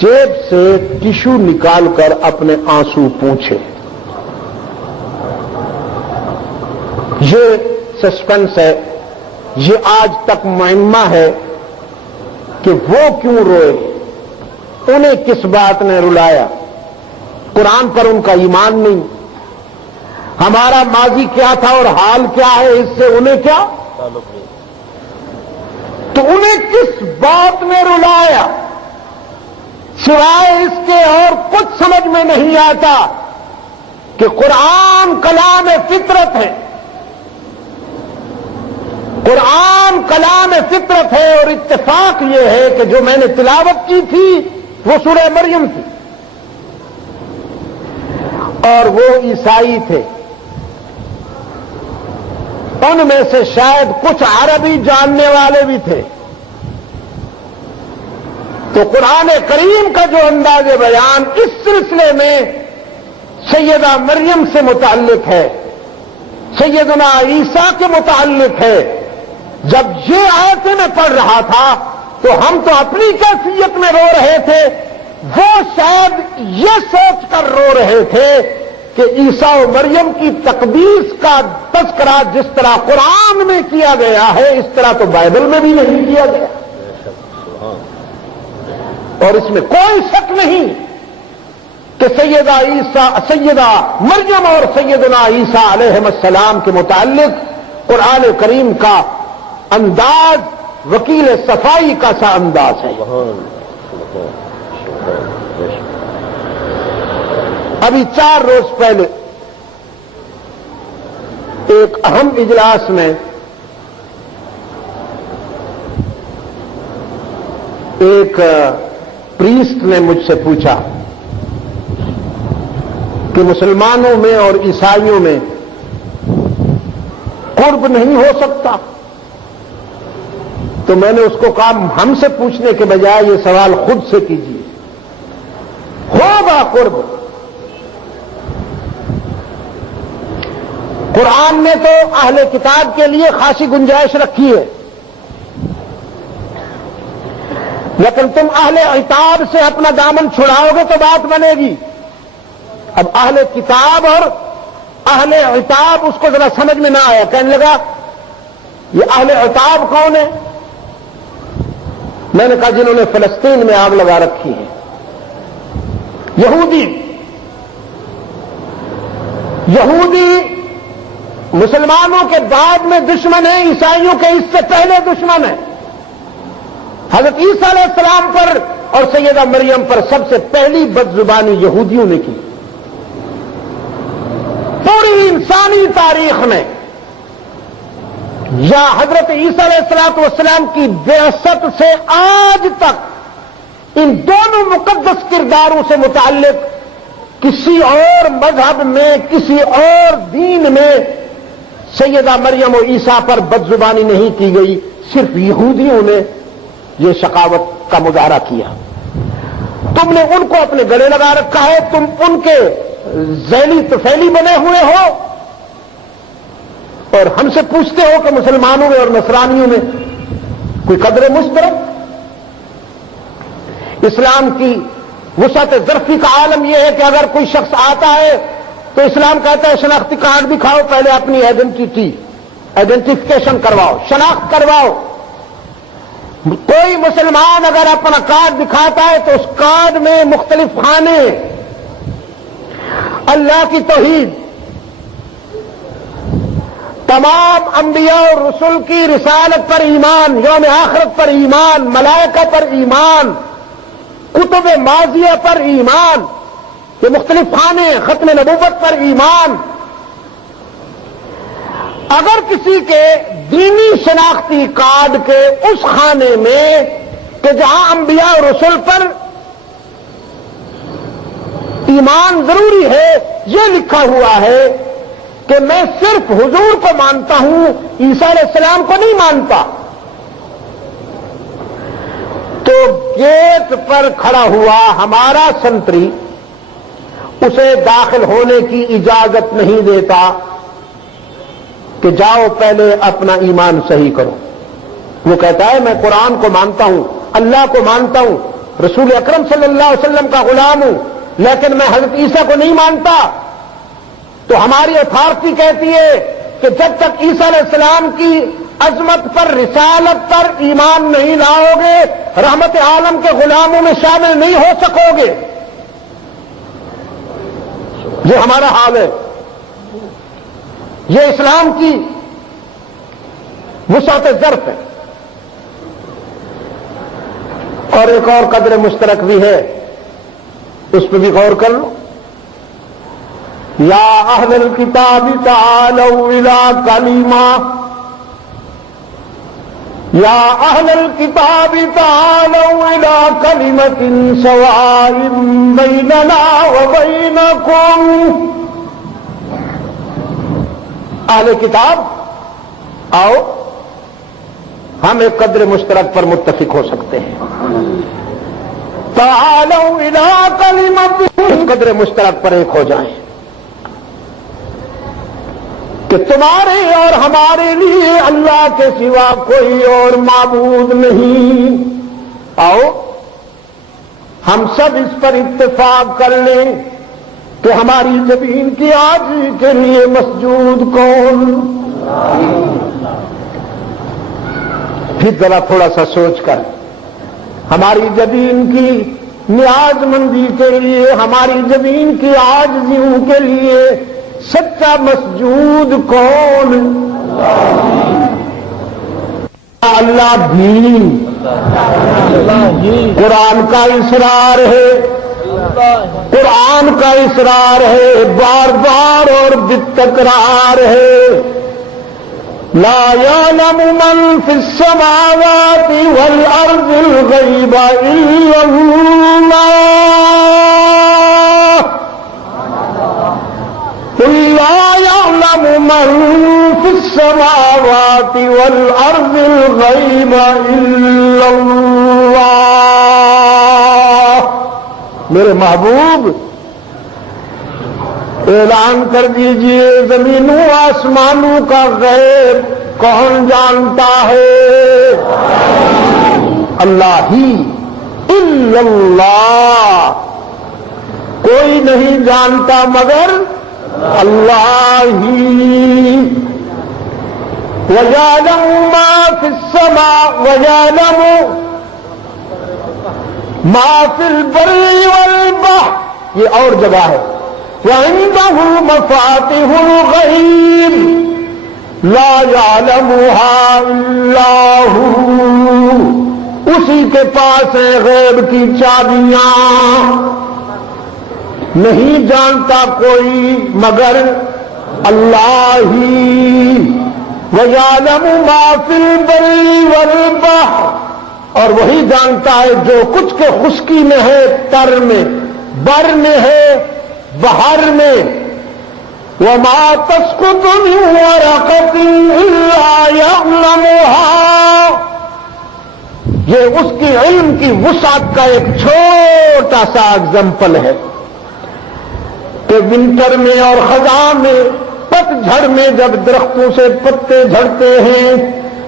جیب سے ٹشو نکال کر اپنے آنسو پوچھے۔ یہ سسپنس ہے، یہ آج تک معمہ ہے کہ وہ کیوں روئے، انہیں کس بات نے رلایا۔ قرآن پر ان کا ایمان نہیں، ہمارا ماضی کیا تھا اور حال کیا ہے اس سے انہیں کیا تعلق نہیں، تو انہیں کس بات نے رلایا، سوائے اس کے اور کچھ سمجھ میں نہیں آتا کہ قرآن کلام فطرت ہے، قرآن کلام فطرت ہے، اور اتفاق یہ ہے کہ جو میں نے تلاوت کی تھی وہ سورہ مریم تھی، اور وہ عیسائی تھے، ان میں سے شاید کچھ عربی جاننے والے بھی تھے۔ تو قرآن کریم کا جو انداز بیان اس سلسلے میں سیدہ مریم سے متعلق ہے، سیدنا عیسیٰ کے متعلق ہے، جب یہ آیتیں میں پڑھ رہا تھا تو ہم تو اپنی کیفیت میں رو رہے تھے، وہ شاید یہ سوچ کر رو رہے تھے کہ عیسیٰ و مریم کی تقدیس کا تذکرہ جس طرح قرآن میں کیا گیا ہے اس طرح تو بائبل میں بھی نہیں کیا گیا، اور اس میں کوئی شک نہیں کہ سیدہ مریم اور سیدنا عیسیٰ علیہ السلام کے متعلق قرآن کریم کا انداز وکیل صفائی کا سا انداز ہے۔ ابھی 4 روز پہلے ایک اہم اجلاس میں ایک پریسٹ نے مجھ سے پوچھا کہ مسلمانوں میں اور عیسائیوں میں قرب نہیں ہو سکتا؟ تو میں نے اس کو کہا ہم سے پوچھنے کے بجائے یہ سوال خود سے کیجیے، ہوگا قرب۔ قرآن نے تو اہل کتاب کے لیے خاصی گنجائش رکھی ہے، لیکن تم اہل عتاب سے اپنا دامن چھڑاؤ گے تو بات بنے گی۔ اب اہل کتاب اور اہل عتاب اس کو ذرا سمجھ میں نہ آیا، کہنے لگا یہ اہل عتاب کون ہے؟ میں نے کہا جنہوں نے فلسطین میں آگ لگا رکھی ہے، یہودی مسلمانوں کے بعد میں دشمن ہیں، عیسائیوں کے اس سے پہلے دشمن ہیں۔ حضرت عیسیٰ علیہ السلام پر اور سیدہ مریم پر سب سے پہلی بدزبانی یہودیوں نے کی۔ پوری انسانی تاریخ میں یا حضرت عیسیٰ علیہ السلام کی بعثت سے آج تک ان دونوں مقدس کرداروں سے متعلق کسی اور مذہب میں، کسی اور دین میں سیدہ مریم و عیسیٰ پر بدزبانی نہیں کی گئی، صرف یہودیوں نے یہ شقاوت کا مظاہرہ کیا۔ تم نے ان کو اپنے گلے لگا رکھا ہے، تم ان کے ذیلی طفیلی بنے ہوئے ہو، اور ہم سے پوچھتے ہو کہ مسلمانوں میں اور نصرانیوں میں کوئی قدر مشترک؟ اسلام کی وسعت ظرفی کا عالم یہ ہے کہ اگر کوئی شخص آتا ہے تو اسلام کہتا ہے شناختی کارڈ دکھاؤ، پہلے اپنی آئیڈینٹیفیکیشن کرواؤ، شناخت کرواؤ۔ کوئی مسلمان اگر اپنا کارڈ دکھاتا ہے تو اس کارڈ میں مختلف خانے، اللہ کی توحید، تمام انبیاء اور رسول کی رسالت پر ایمان، یوم آخرت پر ایمان، ملائکہ پر ایمان، کتب ماضیہ پر ایمان، یہ مختلف خانے، ختم نبوت پر ایمان۔ اگر کسی کے دینی شناختی کارڈ کے اس خانے میں کہ جہاں انبیاء اور رسول پر ایمان ضروری ہے یہ لکھا ہوا ہے کہ میں صرف حضور کو مانتا ہوں، عیسیٰ علیہ السلام کو نہیں مانتا، تو گیٹ پر کھڑا ہوا ہمارا سنتری اسے داخل ہونے کی اجازت نہیں دیتا کہ جاؤ پہلے اپنا ایمان صحیح کرو۔ وہ کہتا ہے میں قرآن کو مانتا ہوں، اللہ کو مانتا ہوں، رسول اکرم صلی اللہ علیہ وسلم کا غلام ہوں، لیکن میں حضرت عیسیٰ کو نہیں مانتا۔ تو ہماری اتھارٹی کہتی ہے کہ جب تک عیسیٰ علیہ السلام کی عظمت پر، رسالت پر ایمان نہیں لاؤ گے، رحمت عالم کے غلاموں میں شامل نہیں ہو سکو گے۔ یہ ہمارا حال ہے، یہ اسلام کی وسعت ظرف ہے۔ اور ایک اور قدر مشترک بھی ہے، اس پہ بھی غور کر لو۔ یا اہل الکتاب تعالوا الی کلمہ، یا اہل الکتاب تعالوا الی کلمۃ سواء بیننا وبینکم۔ اہل کتاب آؤ، ہم ایک قدر مشترک پر متفق ہو سکتے ہیں۔ تعالوا الی کلمۃ، اس قدر مشترک پر ایک ہو جائیں کہ تمہارے اور ہمارے لیے اللہ کے سوا کوئی اور معبود نہیں۔ آؤ ہم سب اس پر اتفاق کر لیں کہ ہماری جبین کی عاجزی کے لیے مسجود کون؟ پھر ذرا تھوڑا سا سوچ کر، ہماری جبین کی نیاز مندی کے لیے، ہماری جبین کی عاجزیوں کے لیے سچا مسجود کون؟ اللہ دین، قرآن کا اصرار ہے، قرآن کا اصرار ہے، بار بار اور بالتکرار ہے۔ لا يعلم من في السماوات والأرض الغيب إلا الله قل لا يعلم من في السماوات والأرض الغيب إلا الله۔ میرے محبوب اعلان کر دیجئے، زمینوں آسمانوں کا غیب کون جانتا ہے؟ اللہ ہی، الا اللہ، کوئی نہیں جانتا مگر اللہ ہی۔ وَيَعْلَمُ مَا فِي السَّمَاءِ وَيَعْلَمُ مَا فِي الْبَرِّ وَالْبَحْرِ، یہ اور جگہ ہے۔ وَعِندَهُ مَفَاتِحُ الْغَيْبِ لَا يَعْلَمُهَا إِلَّا هُوَ، اسی کے پاس ہے غیب کی چابیاں، نہیں جانتا کوئی مگر اللہ ہی۔ وَيَعْلَمُ مَا فِي الْبَرِّ وَالْبَحْرِ، اور وہی جانتا ہے جو کچھ کے خشکی میں ہے، تر میں، بر میں ہے، بہر میں۔ وَمَا تَسْقُطُ مِن وَرَقَةٍ إِلَّا يَعْلَمُهَا، یہ اس کی علم کی وسعت کا ایک چھوٹا سا اگزامپل ہے کہ ونٹر میں اور خزاں میں، پت جھڑ میں جب درختوں سے پتے جھڑتے ہیں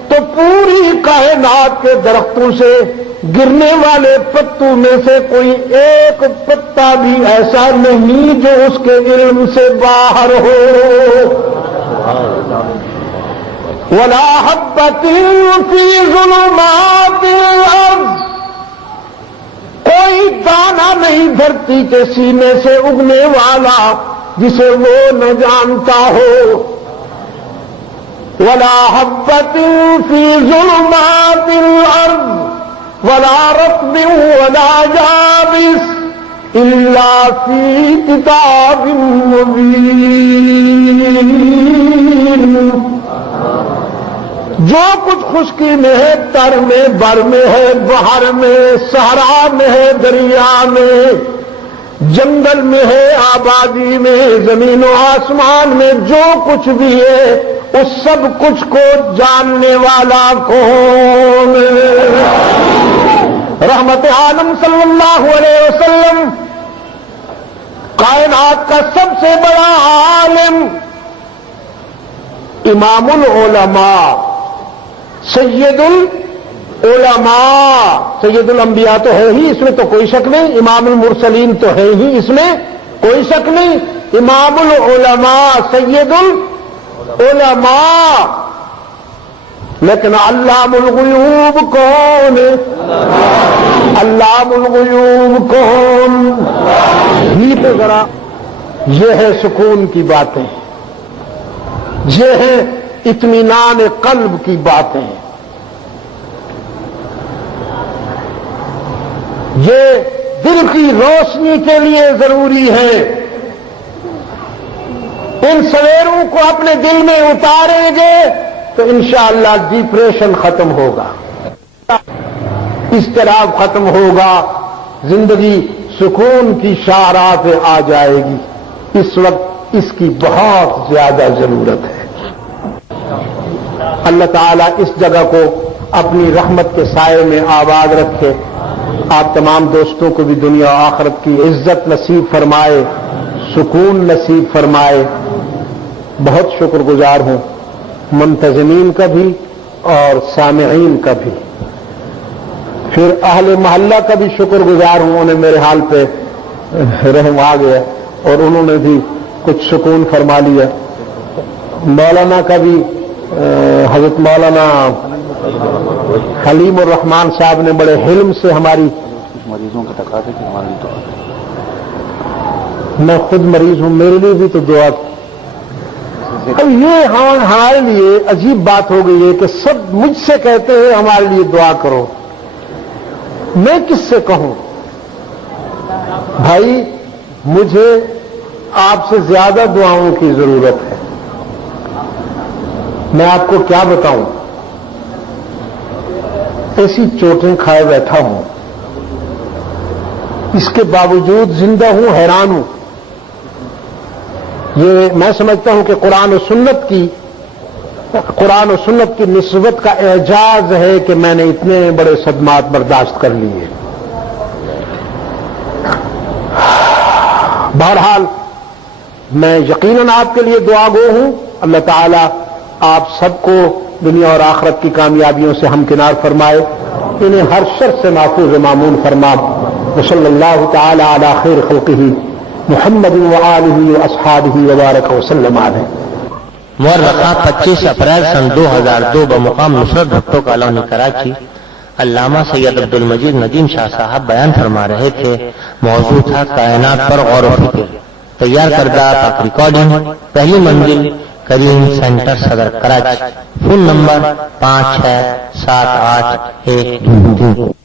تو پوری کائنات کے درختوں سے گرنے والے پتوں میں سے کوئی ایک پتا بھی ایسا نہیں جو اس کے علم سے باہر ہو۔ وَلَا حَبَّةٍ فِي ظُلُمَاتِ الْأَرْضِ، کوئی دانہ نہیں دھرتی کے سینے سے اگنے والا جسے وہ نہ جانتا ہو۔ وَلَا حَبَّةٍ فِي ظُلُمَاتِ الْأَرْضِ وَلَا رَطْبٍ وَلَا يَابِسٍ إِلَّا فِي كِتَابٍ مُبِينٍ، جو کچھ خشکی میں ہے، تر میں، بر میں ہے، بحر میں، صحرا میں ہے، دریا میں، جنگل میں ہے، آبادی میں، زمین و آسمان میں، جو کچھ بھی ہے اس سب کچھ کو جاننے والا کون؟ رحمت عالم صلی اللہ علیہ وسلم، کائنات کا سب سے بڑا عالم، امام العلماء، سید العلماء، سید الانبیاء تو ہے ہی، اس میں تو کوئی شک نہیں، امام المرسلین تو ہے ہی، اس میں کوئی شک نہیں، امام العلماء، سید العلماء، لیکن علام الغیوب کون؟ علام الغیوب کون؟ ہی تو ذرا، یہ ہے سکون کی باتیں، یہ ہے اطمینان قلب کی باتیں، یہ دل کی روشنی کے لیے ضروری ہے۔ ان سویروں کو اپنے دل میں اتاریں گے تو انشاءاللہ ڈپریشن ختم ہوگا، اضطراب ختم ہوگا، زندگی سکون کی شاہراہ پہ آ جائے گی۔ اس وقت اس کی بہت زیادہ ضرورت ہے۔ اللہ تعالیٰ اس جگہ کو اپنی رحمت کے سائے میں آباد رکھے، آپ تمام دوستوں کو بھی دنیا و آخرت کی عزت نصیب فرمائے، سکون نصیب فرمائے۔ بہت شکر گزار ہوں منتظمین کا بھی اور سامعین کا بھی، پھر اہل محلہ کا بھی شکر گزار ہوں، انہیں میرے حال پہ رحم آ گیا اور انہوں نے بھی کچھ سکون فرما لیا. مولانا کا بھی حضرت مولانا حلیم الرحمان صاحب نے بڑے حلم سے ہماری مریضوں کا تقاضا کہ ہماری دعا. میں خود مریض ہوں, میرے لیے بھی تو دعا. اب یہ ہمارے لیے عجیب بات ہو گئی ہے کہ سب مجھ سے کہتے ہیں ہمارے لیے دعا کرو. میں کس سے کہوں؟ بھائی مجھے آپ سے زیادہ دعاؤں کی ضرورت ہے. میں آپ کو کیا بتاؤں, ایسی چوٹیں کھائے بیٹھا ہوں, اس کے باوجود زندہ ہوں, حیران ہوں. یہ میں سمجھتا ہوں کہ قرآن و سنت کی نسبت کا اعجاز ہے کہ میں نے اتنے بڑے صدمات برداشت کر لیے. بہرحال میں یقیناً آپ کے لیے دعا گو ہوں. اللہ تعالی آپ سب کو دنیا اور آخرت کی کامیابیوں سے ہمکنار فرمائے, انہیں ہر شر سے محفوظ و مامون فرما. وصلی اللہ تعالی علی خیر خلقہ محمد وآلہ واصحابہ وبارک وسلم علیہ. مورخہ 25 اپریل سن 2002 بمقام نصرت بھٹو کالونی کراچی. علامہ سید عبد المجید ندیم شاہ صاحب بیان فرما رہے تھے. موضوع تھا کائنات پر غور و فکر. تیار کردہ پاک ریکارڈنگ پہلی منزل کریم سینٹر صدر کراچی. Phone number 567812